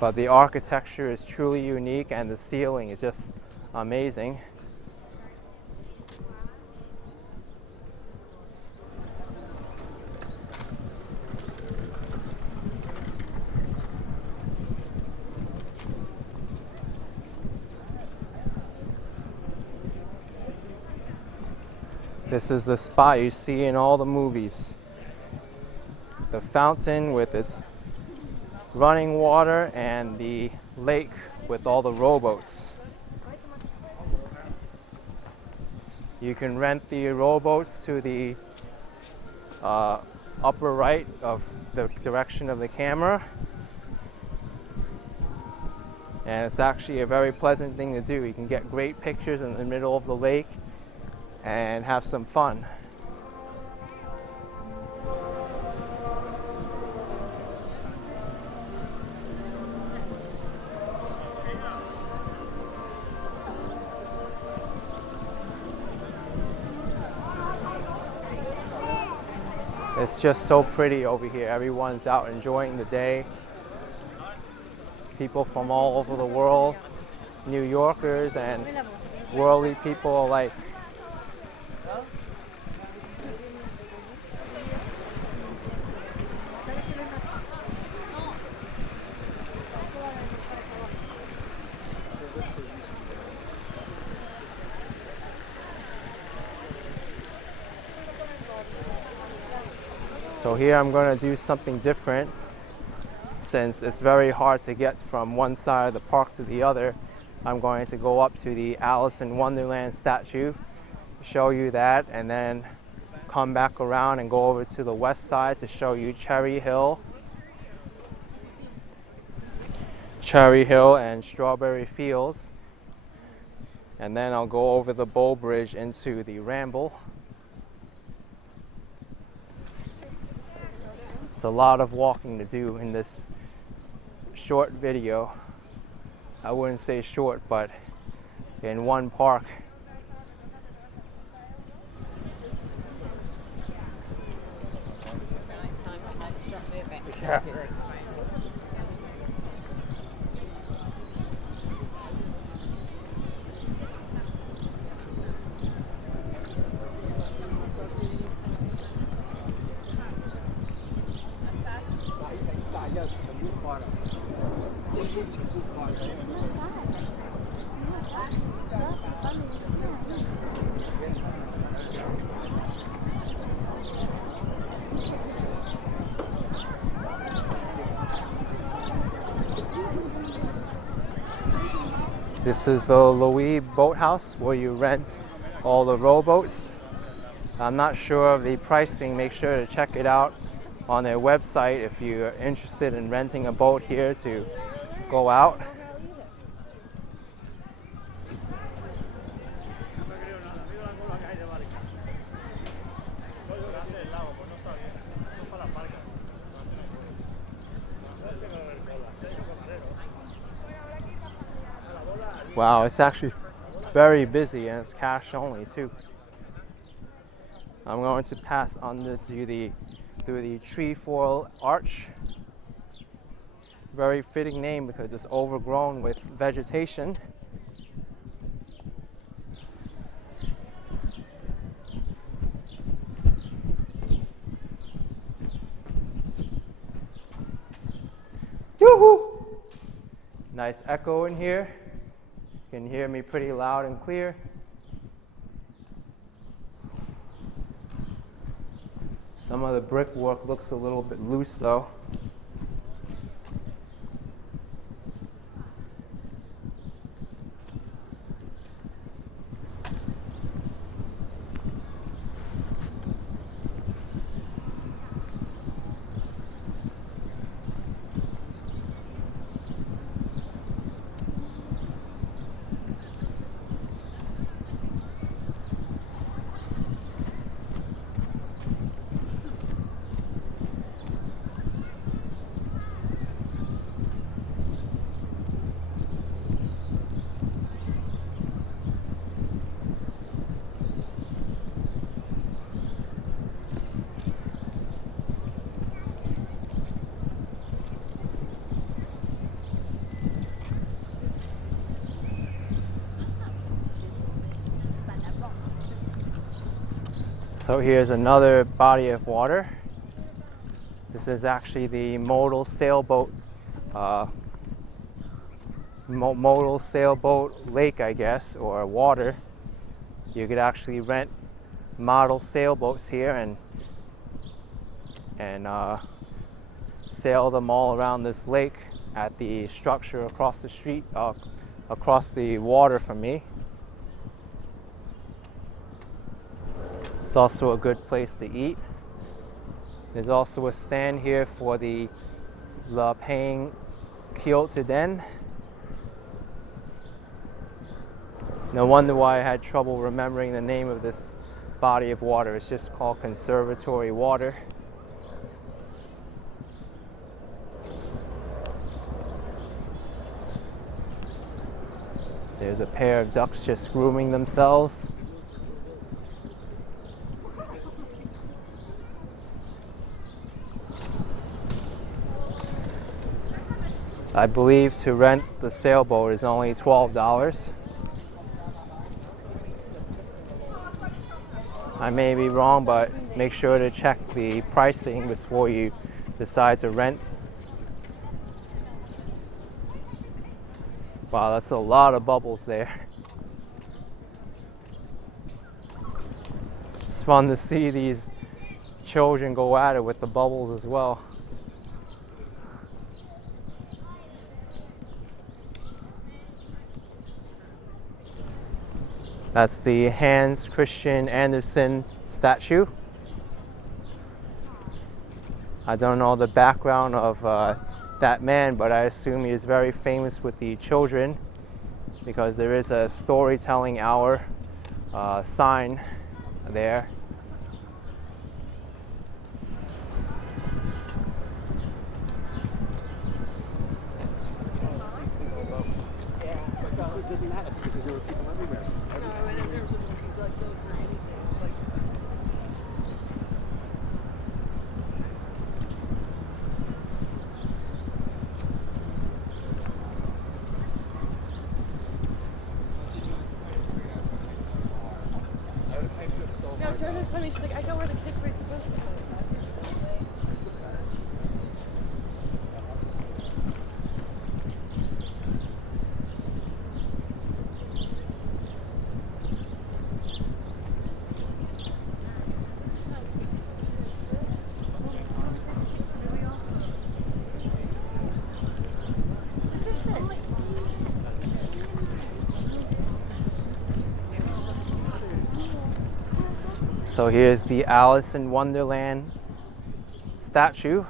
But the architecture is truly unique and the ceiling is just amazing. This is the spot you see in all the movies. The fountain with its running water and the lake with all the rowboats. You can rent the rowboats to the upper right of the direction of the camera. And it's actually a very pleasant thing to do. You can get great pictures in the middle of the lake and have some fun. It's just so pretty over here. Everyone's out enjoying the day. People from all over the world, New Yorkers and worldly people alike. So here I'm going to do something different since it's very hard to get from one side of the park to the other. I'm going to go up to the Alice in Wonderland statue, show you that, and then come back around and go over to the west side to show you Cherry Hill and Strawberry Fields. And then I'll go over the Bow Bridge into the Ramble. It's a lot of walking to do in this short video. I wouldn't say short, but in one park. Yeah. This is the Loeb Boathouse where you rent all the rowboats. I'm not sure of the pricing. Make sure to check it out on their website if you're interested in renting a boat here to go out. Wow, it's actually very busy and it's cash only too. I'm going to pass on through the Trefoil Arch. Very fitting name because it's overgrown with vegetation. Yoo-hoo! Nice echo in here. You can hear me pretty loud and clear. Some of the brickwork looks a little bit loose though. So here's another body of water. This is actually the modal sailboat lake, I guess, or water. You could actually rent model sailboats here and sail them all around this lake at the structure across the street, across the water from me. It's also a good place to eat. There's also a stand here for the ⁴ ⁷ No wonder why I had trouble remembering the name of this body of water. It's just called Conservatory Water. There's a pair of ducks just grooming themselves. I believe to rent the sailboat is only $12. I may be wrong, but make sure to check the pricing before you decide to rent. Wow, that's a lot of bubbles there. It's fun to see these children go at it with the bubbles as well. That's the Hans Christian Andersen statue. I don't know the background of that man, but I assume he is very famous with the children because there is a storytelling hour sign there. It doesn't matter because there were people everywhere. No, and if there was a people like go for anything, like. No, Jordan was telling me, she's like, I go where the kids were supposed to go. So here's the Alice in Wonderland statue.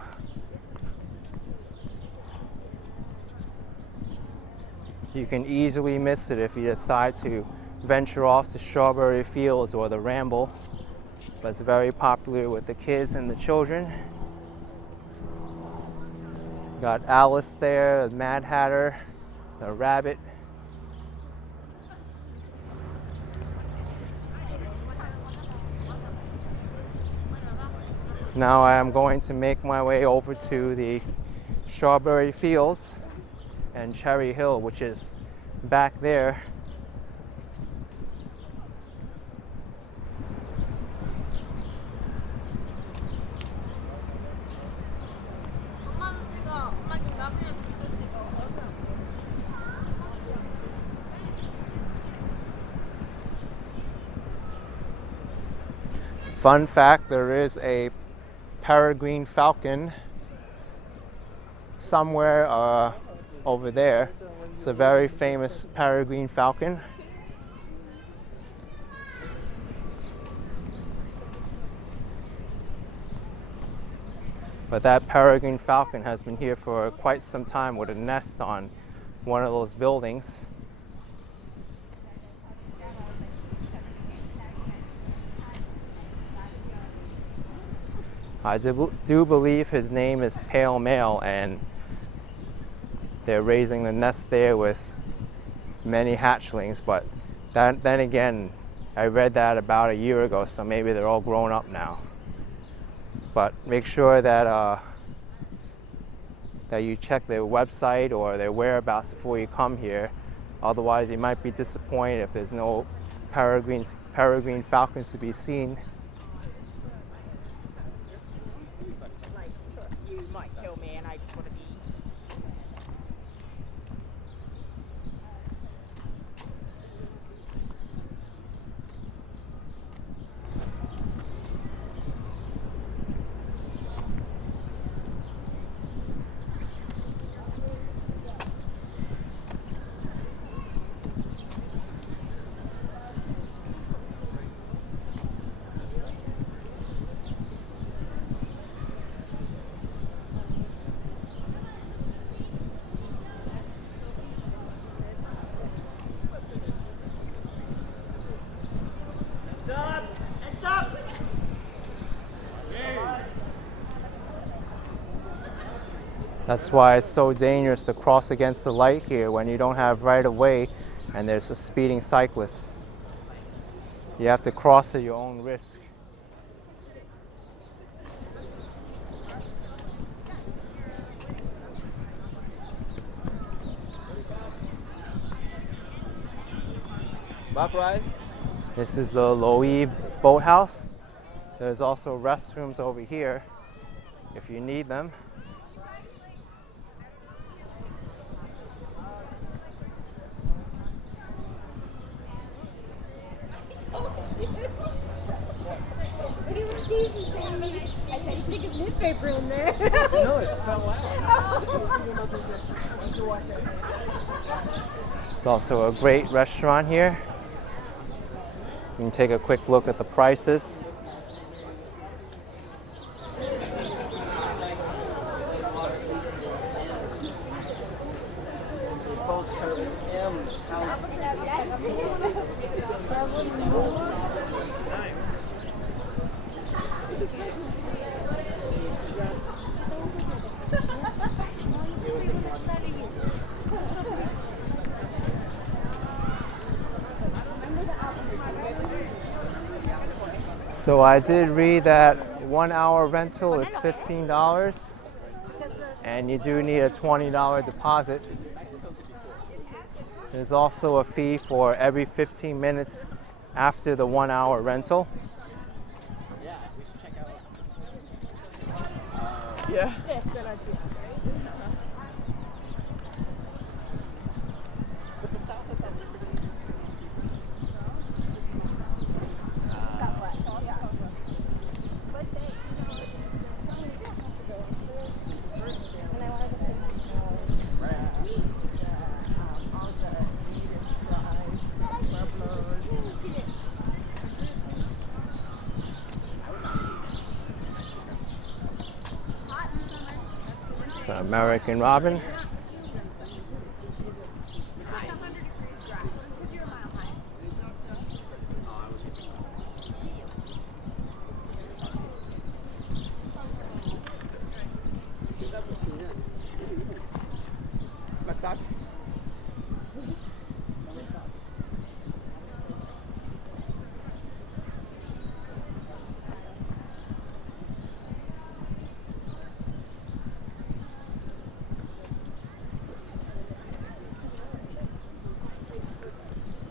You can easily miss it if you decide to venture off to Strawberry Fields or the Ramble, but it's very popular with the kids and the children. Got Alice there, the Mad Hatter, the rabbit. Now I am going to make my way over to the Strawberry Fields and Cherry Hill, which is back there. Fun fact, there is a peregrine falcon somewhere over there. It's a very famous peregrine falcon. But that peregrine falcon has been here for quite some time with a nest on one of those buildings. I do believe his name is Pale Male, and they're raising the nest there with many hatchlings, but then again, I read that about a year ago, so maybe they're all grown up now. But make sure that that you check their website or their whereabouts before you come here. Otherwise, you might be disappointed if there's no peregrine falcons to be seen. You might kill me and I just want to eat. That's why it's so dangerous to cross against the light here when you don't have right of way and there's a speeding cyclist. You have to cross at your own risk. Back right. This is the Loeb Boathouse. There's also restrooms over here if you need them. there's newspaper in there. No, it fell out. It's also a great restaurant here. You can take a quick look at the prices. So I did read that 1 hour rental is $15 and you do need a $20 deposit. There's also a fee for every 15 minutes after the 1 hour rental. Yeah. It's an American robin.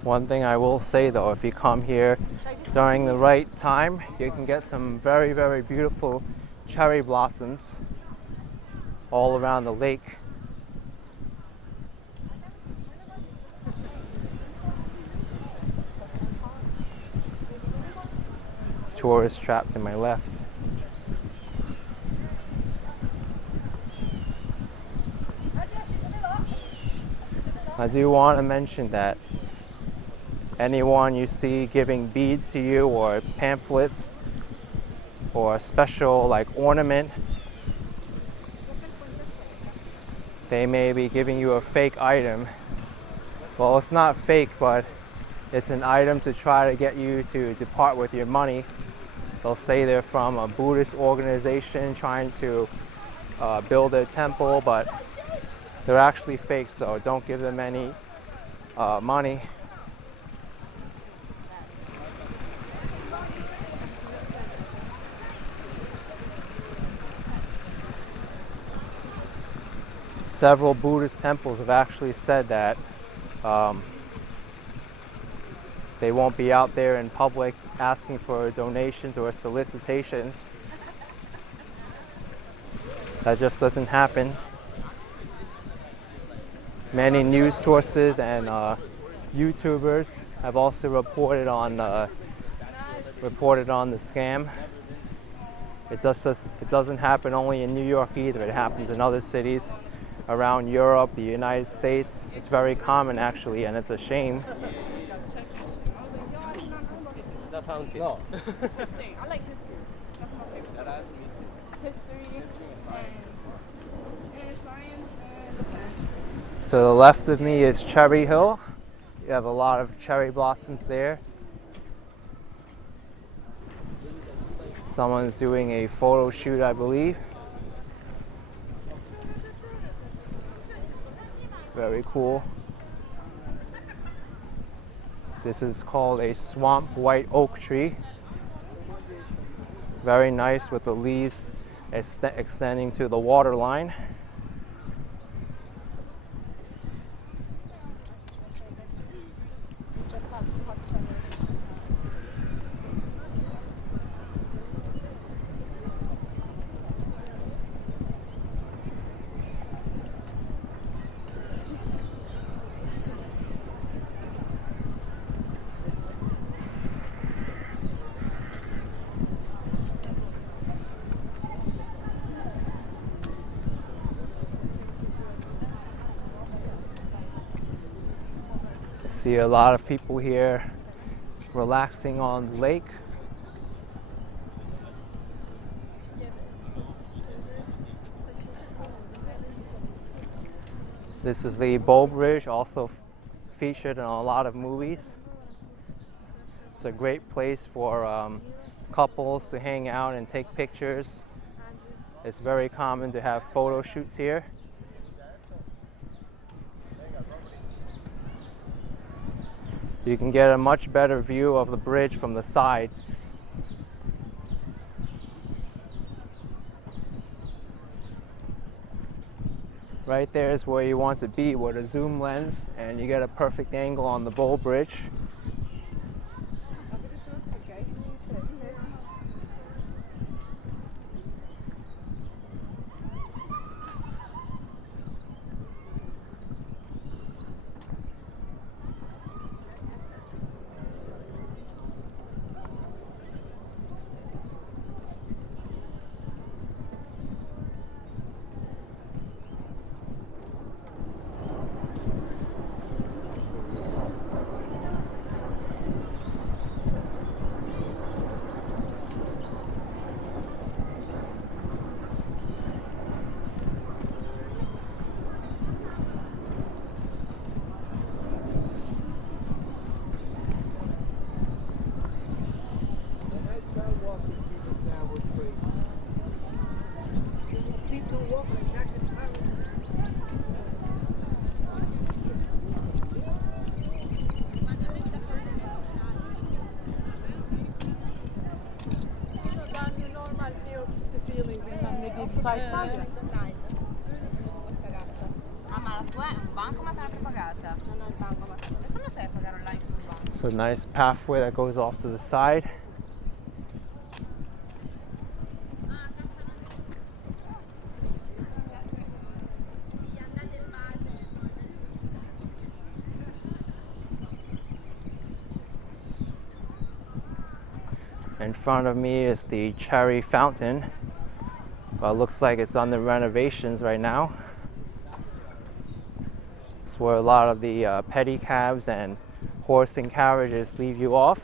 One thing I will say though, if you come here during the right time, you can get some very, very beautiful cherry blossoms all around the lake. Tourist trap to my left. I do want to mention that anyone you see giving beads to you or pamphlets or a special like ornament, they may be giving you a fake item. Well, it's not fake, but it's an item to try to get you to depart with your money. They'll say they're from a Buddhist organization trying to build their temple, but they're actually fake, so don't give them any money. Several Buddhist temples have actually said that they won't be out there in public asking for donations or solicitations. That just doesn't happen. Many news sources and YouTubers have also reported on the scam. It doesn't happen only in New York either. It happens in other cities around Europe, the United States. It's very common actually, and it's a shame. The fountain. No. I like history. That's my favorite. That has me too. History and science and defense. To the left of me is Cherry Hill. You have a lot of cherry blossoms there. Someone's doing a photo shoot, I believe. Very cool. This is called a swamp white oak tree. Very nice with the leaves extending to the water line. See a lot of people here relaxing on the lake. This is the Bow Bridge, also featured in a lot of movies. It's a great place for couples to hang out and take pictures. It's very common to have photo shoots here. You can get a much better view of the bridge from the side. Right there is where you want to be with a zoom lens, and you get a perfect angle on the Bow Bridge. It's a nice pathway that goes off to the side. In front of me is the Cherry Fountain. Well, it looks like it's under renovations right now. It's where a lot of the pedicabs and horse and carriages leave you off.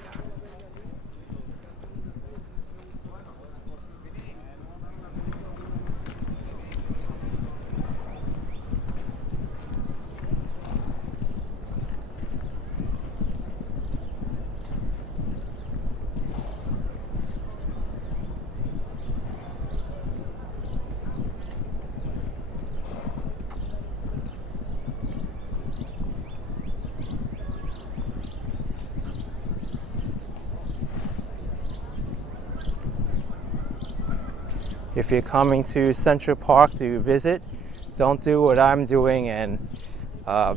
If you're coming to Central Park to visit, don't do what I'm doing and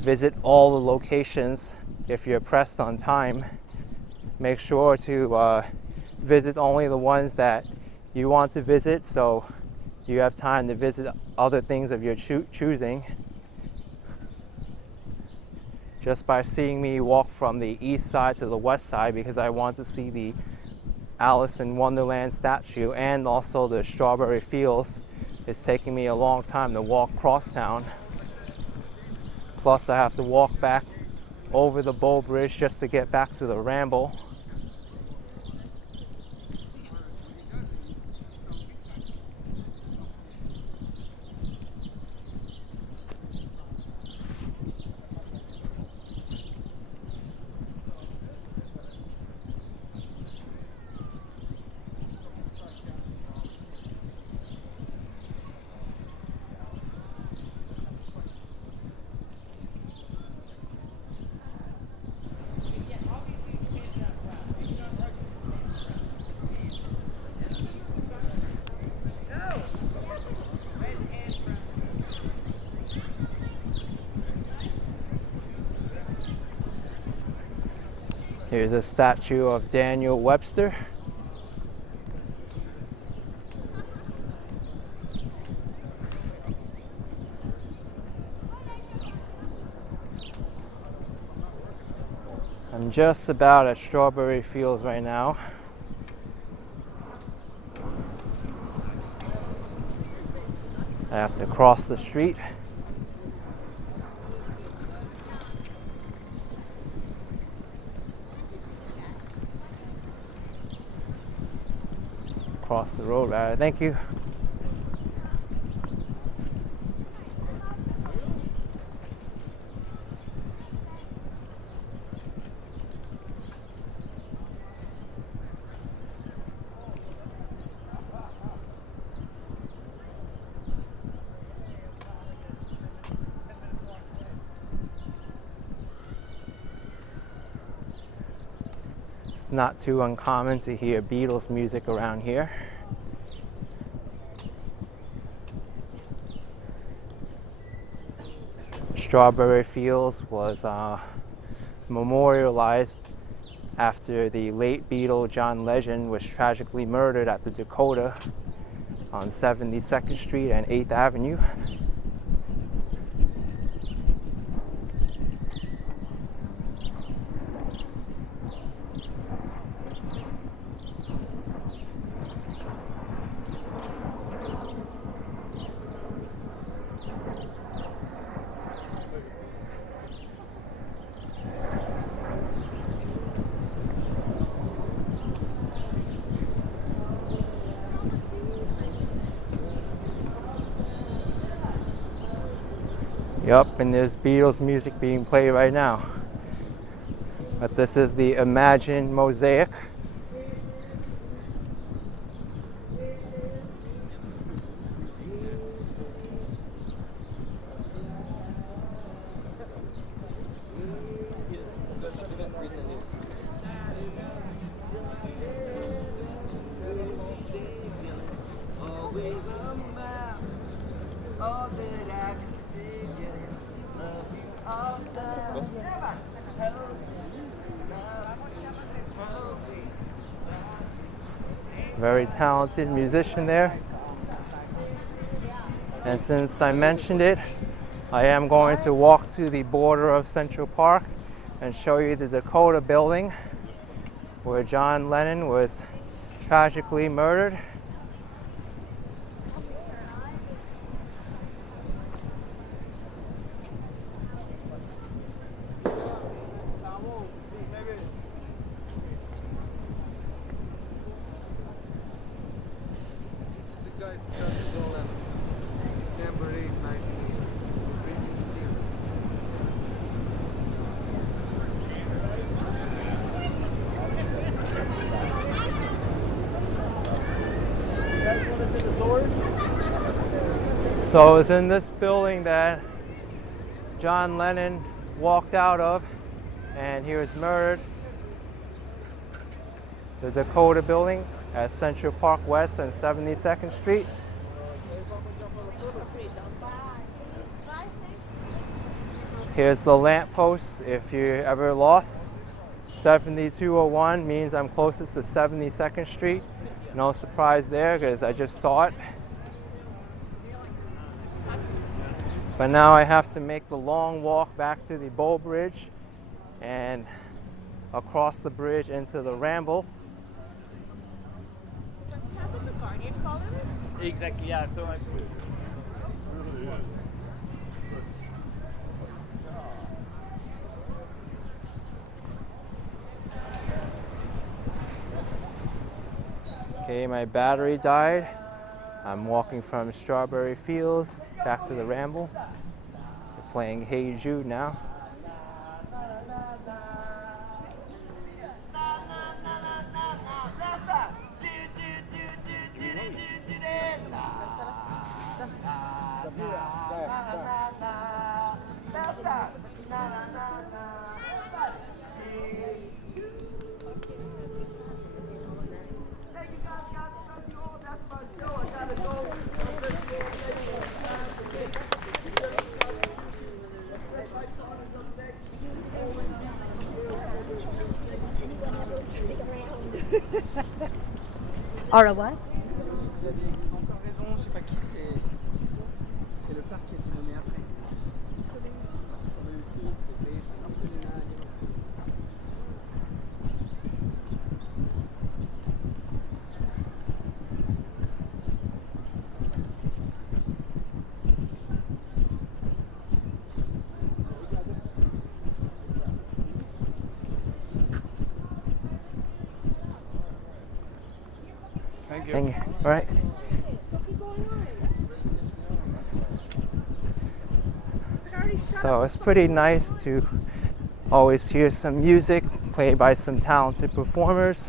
visit all the locations if you're pressed on time. Make sure to visit only the ones that you want to visit, so you have time to visit other things of your choosing. Just by seeing me walk from the east side to the west side, because I want to see the Alice in Wonderland statue and also the strawberry fields, it's taking me a long time to walk across town. Plus I have to walk back over the Bow Bridge just to get back to the Ramble. Here's a statue of Daniel Webster. I'm just about at Strawberry Fields right now. I have to cross the street. across the road rather. Thank you. It's not too uncommon to hear Beatles music around here. Strawberry Fields was memorialized after the late Beatle John Legend was tragically murdered at the Dakota on 72nd Street and 8th Avenue. Yup, and there's Beatles music being played right now. But this is the Imagine Mosaic. Very talented musician there. And since I mentioned it, I am going to walk to the border of Central Park and show you the Dakota building where John Lennon was tragically murdered. So it's in this building that John Lennon walked out of and he was murdered. The Dakota building at Central Park West and 72nd Street. Here's the lamppost if you're ever lost. 7201 means I'm closest to 72nd Street. No surprise there because I just saw it. But now I have to make the long walk back to the Bow Bridge and across the bridge into the Ramble. Exactly, yeah. So I Okay, my battery died. I'm walking from Strawberry Fields back to the Ramble. We're playing Hey Jude now. Or a what? Vous avez encore raison, je sais pas qui c'est le parc qui a été nommé après. Can I Thank you. Thank you. All right. So it's pretty nice to always hear some music played by some talented performers.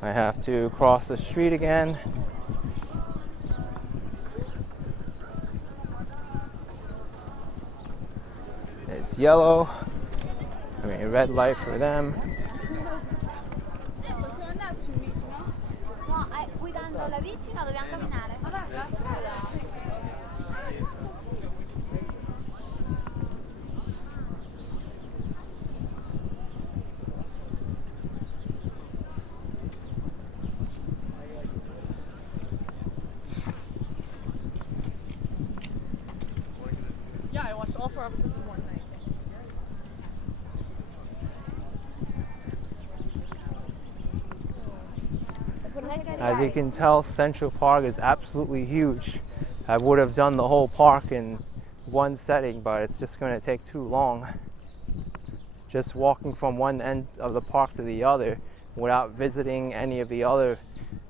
I have to cross the street again. It's yellow. I mean, red light for them. Possiamo andarci in bici, no? No, guidando la bici no, dobbiamo camminare. Yeah, I watched all 4 episodes in one night. As you can tell, Central Park is absolutely huge. I would have done the whole park in one setting, but it's just going to take too long. Just walking from one end of the park to the other without visiting any of the other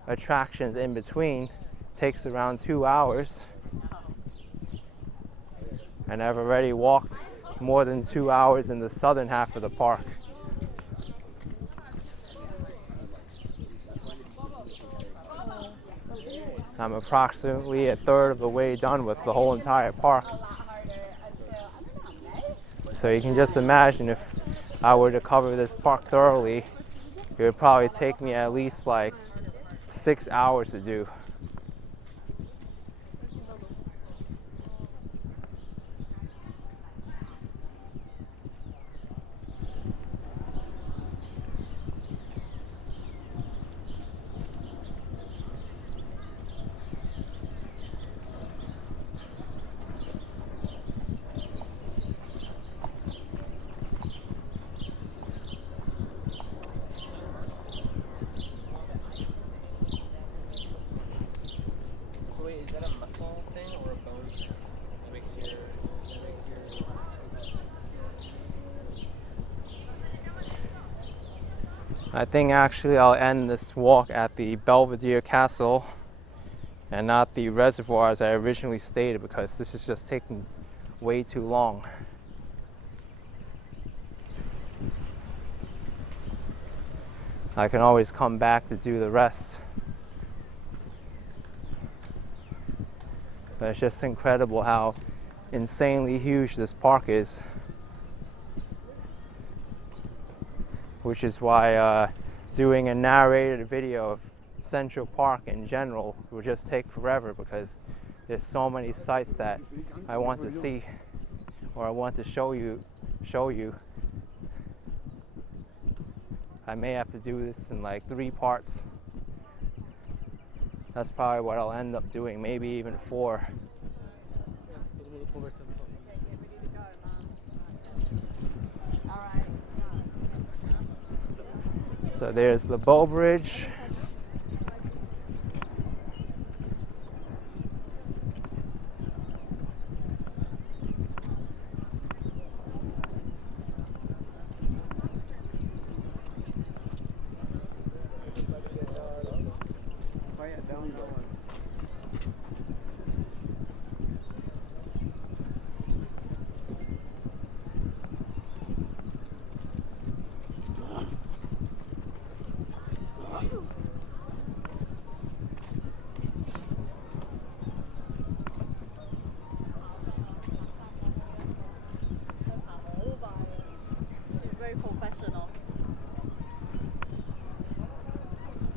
attractions in between takes around 2 hours. And I've already walked more than 2 hours in the southern half of the park. I'm approximately 1/3 of the way done with the whole entire park. So you can just imagine if I were to cover this park thoroughly, it would probably take me at least like 6 hours to do. I think actually I'll end this walk at the Belvedere Castle and not the Reservoir as I originally stated, because this is just taking way too long. I can always come back to do the rest. But it's just incredible how insanely huge this park is. Which is why doing a narrated video of Central Park in general will just take forever, because there's so many sites that I want to see or I want to show you. I may have to do this in like 3 parts. That's probably what I'll end up doing, maybe even 4. So there's the Bow Bridge.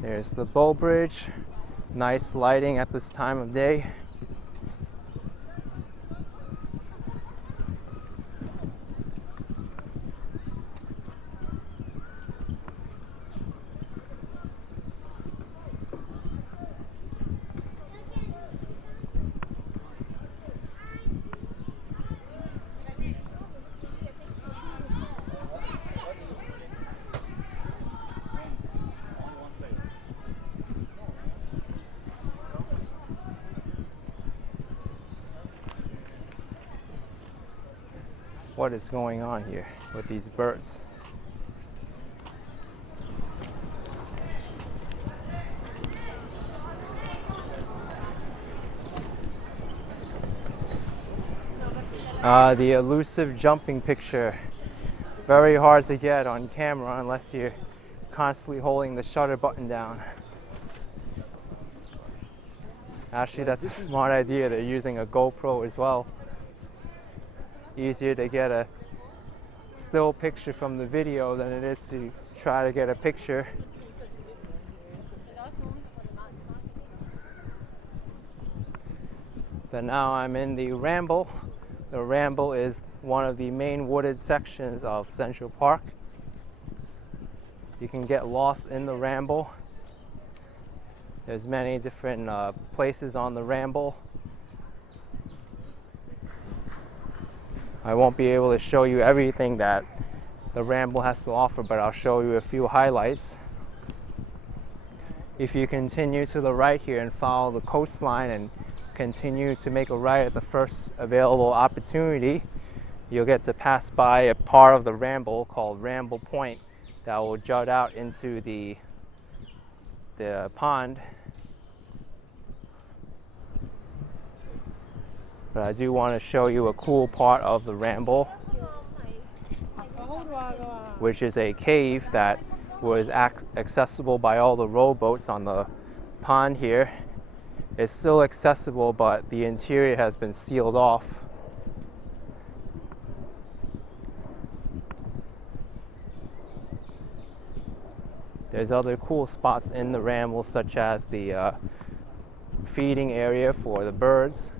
There's the Bow Bridge. Nice lighting at this time of day. what is going on here with these birds. The elusive jumping picture. Very hard to get on camera unless you're constantly holding the shutter button down. Actually, that's a smart idea. They're using a GoPro as well. Easier to get a still picture from the video than it is to try to get a picture. But now I'm in the Ramble. The Ramble is one of the main wooded sections of Central Park. You can get lost in the Ramble. There's many different places on the Ramble. I won't be able to show you everything that the Ramble has to offer, but I'll show you a few highlights. If you continue to the right here and follow the coastline and continue to make a right at the first available opportunity, you'll get to pass by a part of the Ramble called Ramble Point that will jut out into the pond. But I do want to show you a cool part of the Ramble, which is a cave that was accessible by all the rowboats on the pond here. It's still accessible, but the interior has been sealed off. There's other cool spots in the Ramble, such as the feeding area for the birds.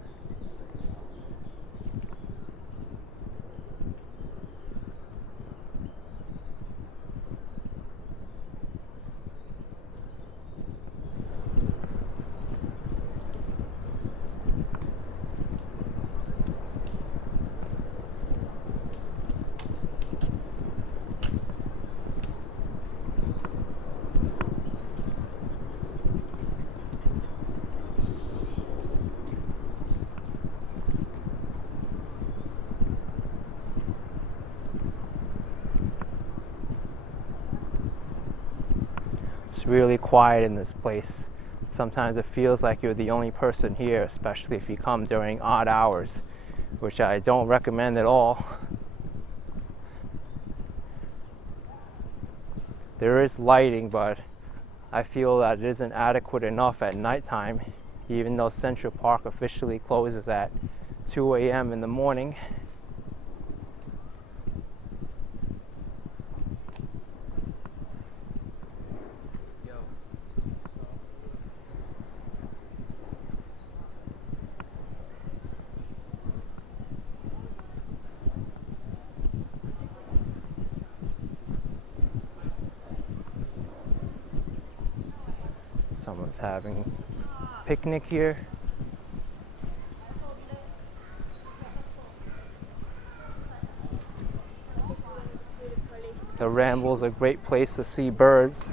It's really quiet in this place. Sometimes it feels like you're the only person here, especially if you come during odd hours, which I don't recommend at all. There is lighting, but I feel that it isn't adequate enough at nighttime, even though Central Park officially closes at 2 a.m. in the morning. Someone's having a picnic here. The Ramble's a great place to see birds.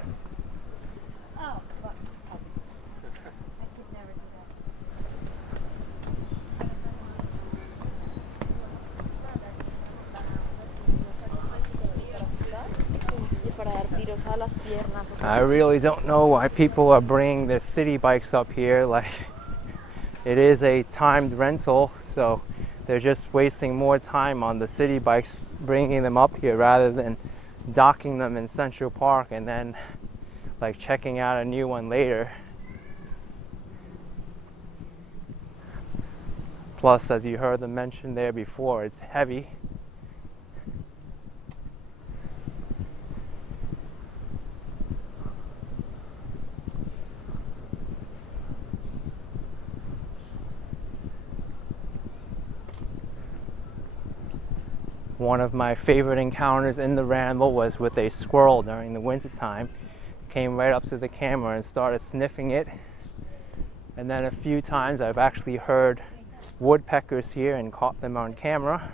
I really don't know why people are bringing their city bikes up here. Like, it is a timed rental, so they're just wasting more time on the city bikes bringing them up here rather than docking them in Central Park and then like checking out a new one later. Plus, as you heard them mention there before, it's heavy. One of my favorite encounters in the Ramble was with a squirrel during the winter time. Came right up to the camera and started sniffing it. And then a few times I've actually heard woodpeckers here and caught them on camera.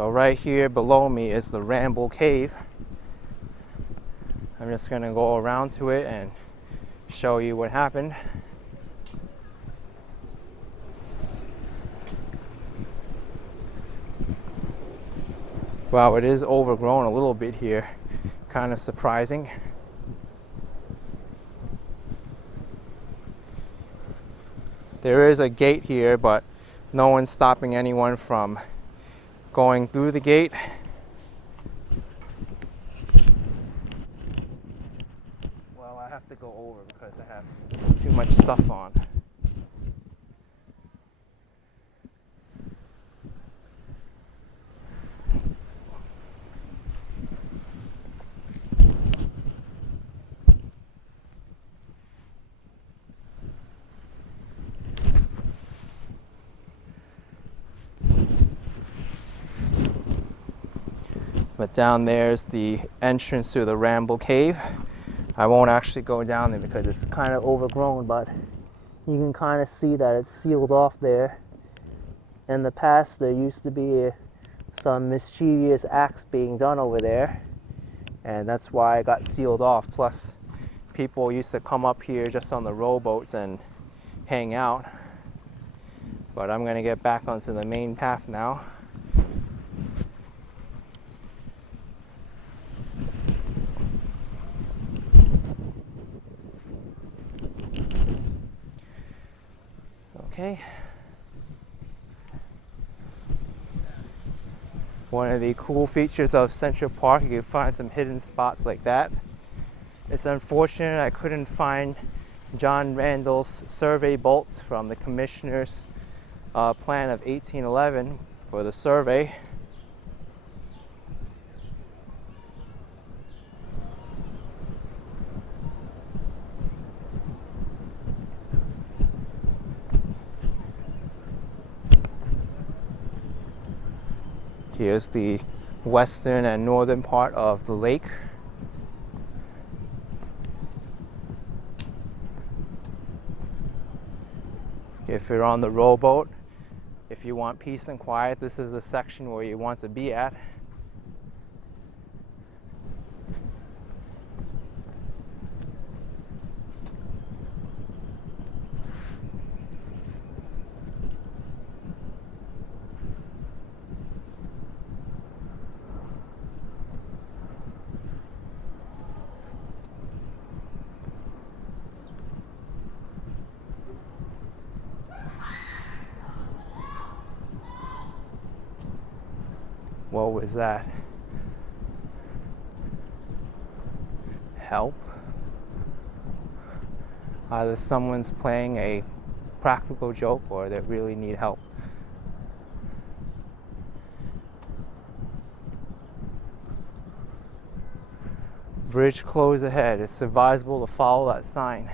So right here below me is the Ramble Cave. I'm just gonna go around to it and show you what happened. Wow, it is overgrown a little bit here. Kind of surprising. There is a gate here, but no one's stopping anyone from going through the gate. Well, I have to go over because I have too much stuff on. But down there's the entrance to the Ramble Cave. I won't actually go down there because it's kind of overgrown, but you can kind of see that it's sealed off there. In the past, there used to be some mischievous acts being done over there, and that's why it got sealed off. Plus, people used to come up here just on the rowboats and hang out. But I'm gonna get back onto the main path now. Okay. One of the cool features of Central Park, you can find some hidden spots like that. It's unfortunate I couldn't find John Randel's survey bolts from the commissioner's plan of 1811 for the survey. Here's the western and northern part of the lake. If you're on the rowboat, if you want peace and quiet, this is the section where you want to be at. What was that? Help? Either someone's playing a practical joke or they really need help. Bridge closed ahead. It's advisable to follow that sign.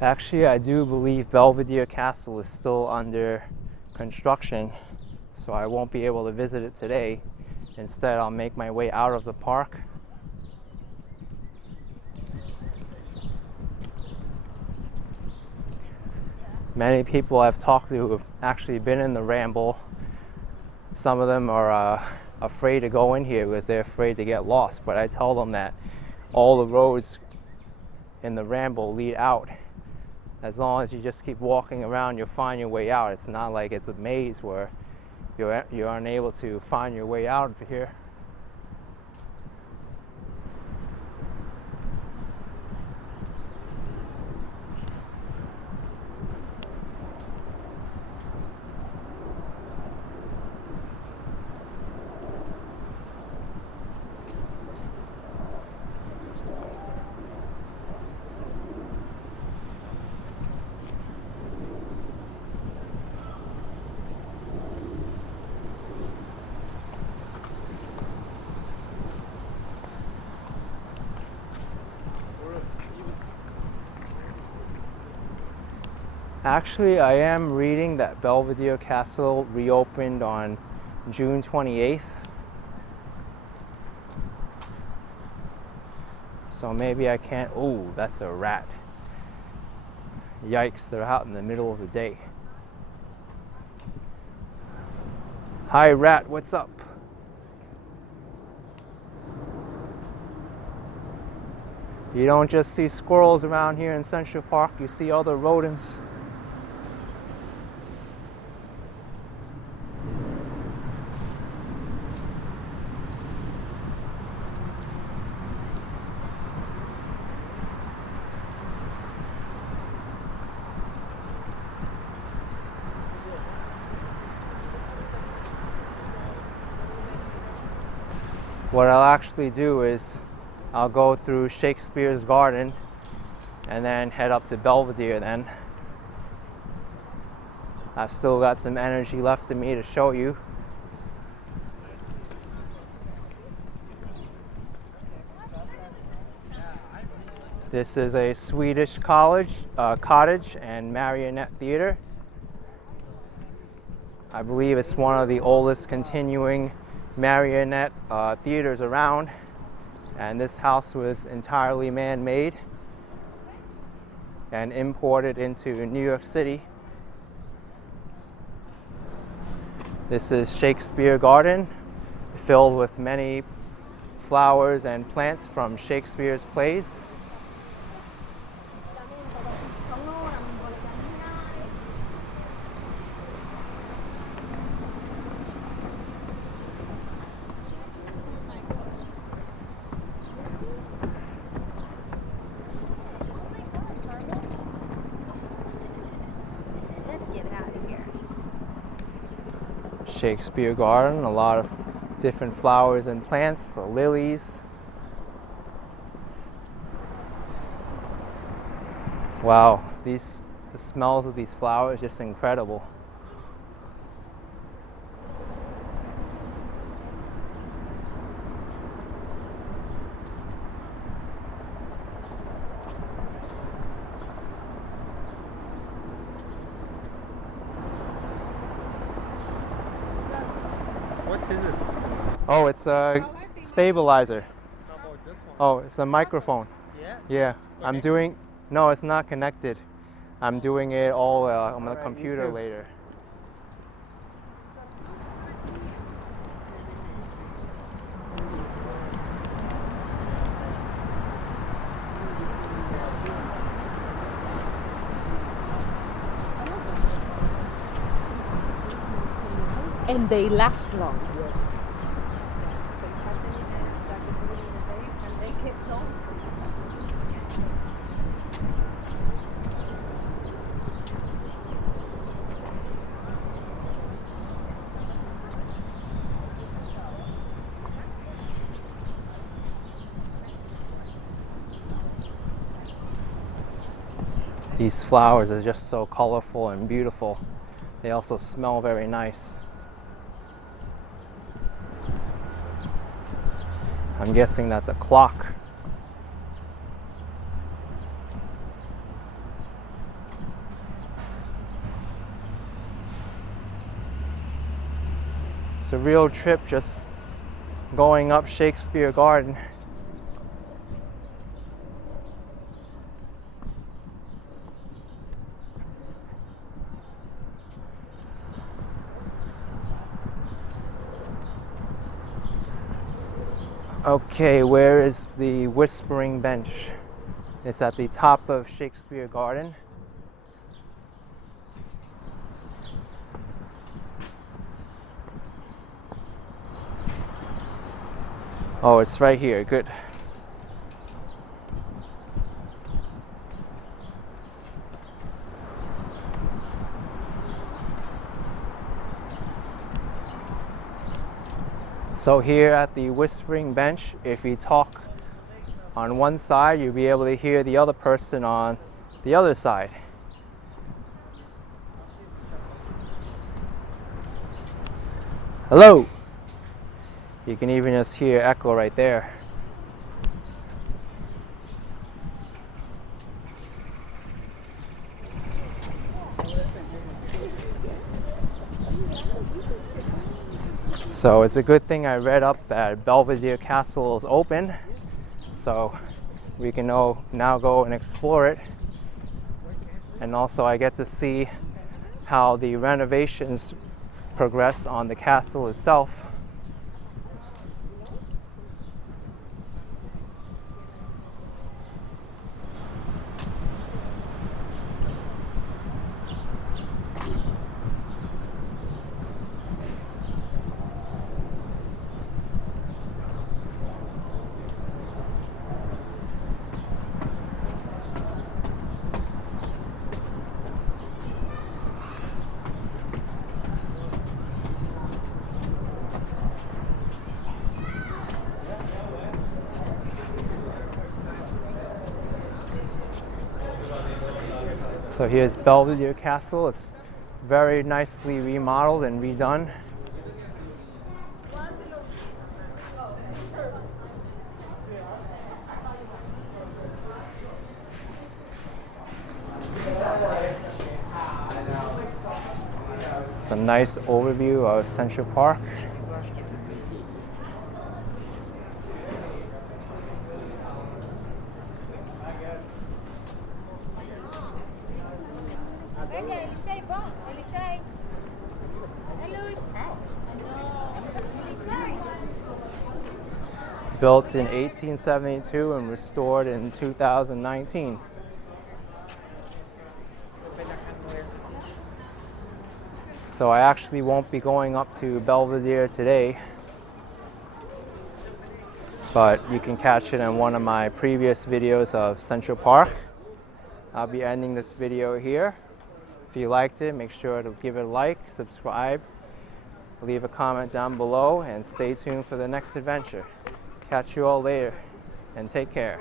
Actually, I do believe Belvedere Castle is still under construction, so I won't be able to visit it today. Instead, I'll make my way out of the park. Many people I've talked to have actually been in the Ramble. Some of them are afraid to go in here because they're afraid to get lost, but I tell them that all the roads in the Ramble lead out. As long as you just keep walking around, you'll find your way out. It's not like it's a maze where you're unable to find your way out of here. Actually, I am reading that Belvedere Castle reopened on June 28th. So maybe I can't. Oh, that's a rat. Yikes, they're out in the middle of the day. Hi, rat, what's up? You don't just see squirrels around here in Central Park, you see other rodents. What I'll actually do is I'll go through Shakespeare's Garden and then head up to Belvedere then. I've still got some energy left in me to show you. This is a Swedish cottage and marionette theater. I believe it's one of the oldest continuing marionette theaters around, and this house was entirely man-made and imported into New York City. This is Shakespeare Garden, filled with many flowers and plants from Shakespeare's plays. Shakespeare Garden, a lot of different flowers and plants, lilies. Wow, the smells of these flowers just incredible. Oh, it's a stabilizer. Oh, it's a microphone. Yeah. I'm doing, no, it's not connected. I'm doing it all on the computer later. And they last long. These flowers are just so colorful and beautiful. They also smell very nice. I'm guessing that's a clock. It's a real trip just going up Shakespeare Garden. Okay, where is the Whispering Bench? It's at the top of Shakespeare Garden. Oh, it's right here, good. So here at the Whispering Bench, if you talk on one side, you'll be able to hear the other person on the other side. Hello! You can even just hear echo right there. So it's a good thing I read up that Belvedere Castle is open, so we can now go and explore it. And also I get to see how the renovations progress on the castle itself. So here's Belvedere Castle. It's very nicely remodeled and redone. It's a nice overview of Central Park. Built in 1872 and restored in 2019. So I actually won't be going up to Belvedere today, but you can catch it in one of my previous videos of Central Park. I'll be ending this video here. If you liked it, make sure to give it a like, subscribe, leave a comment down below, and stay tuned for the next adventure. Catch you all later, and take care.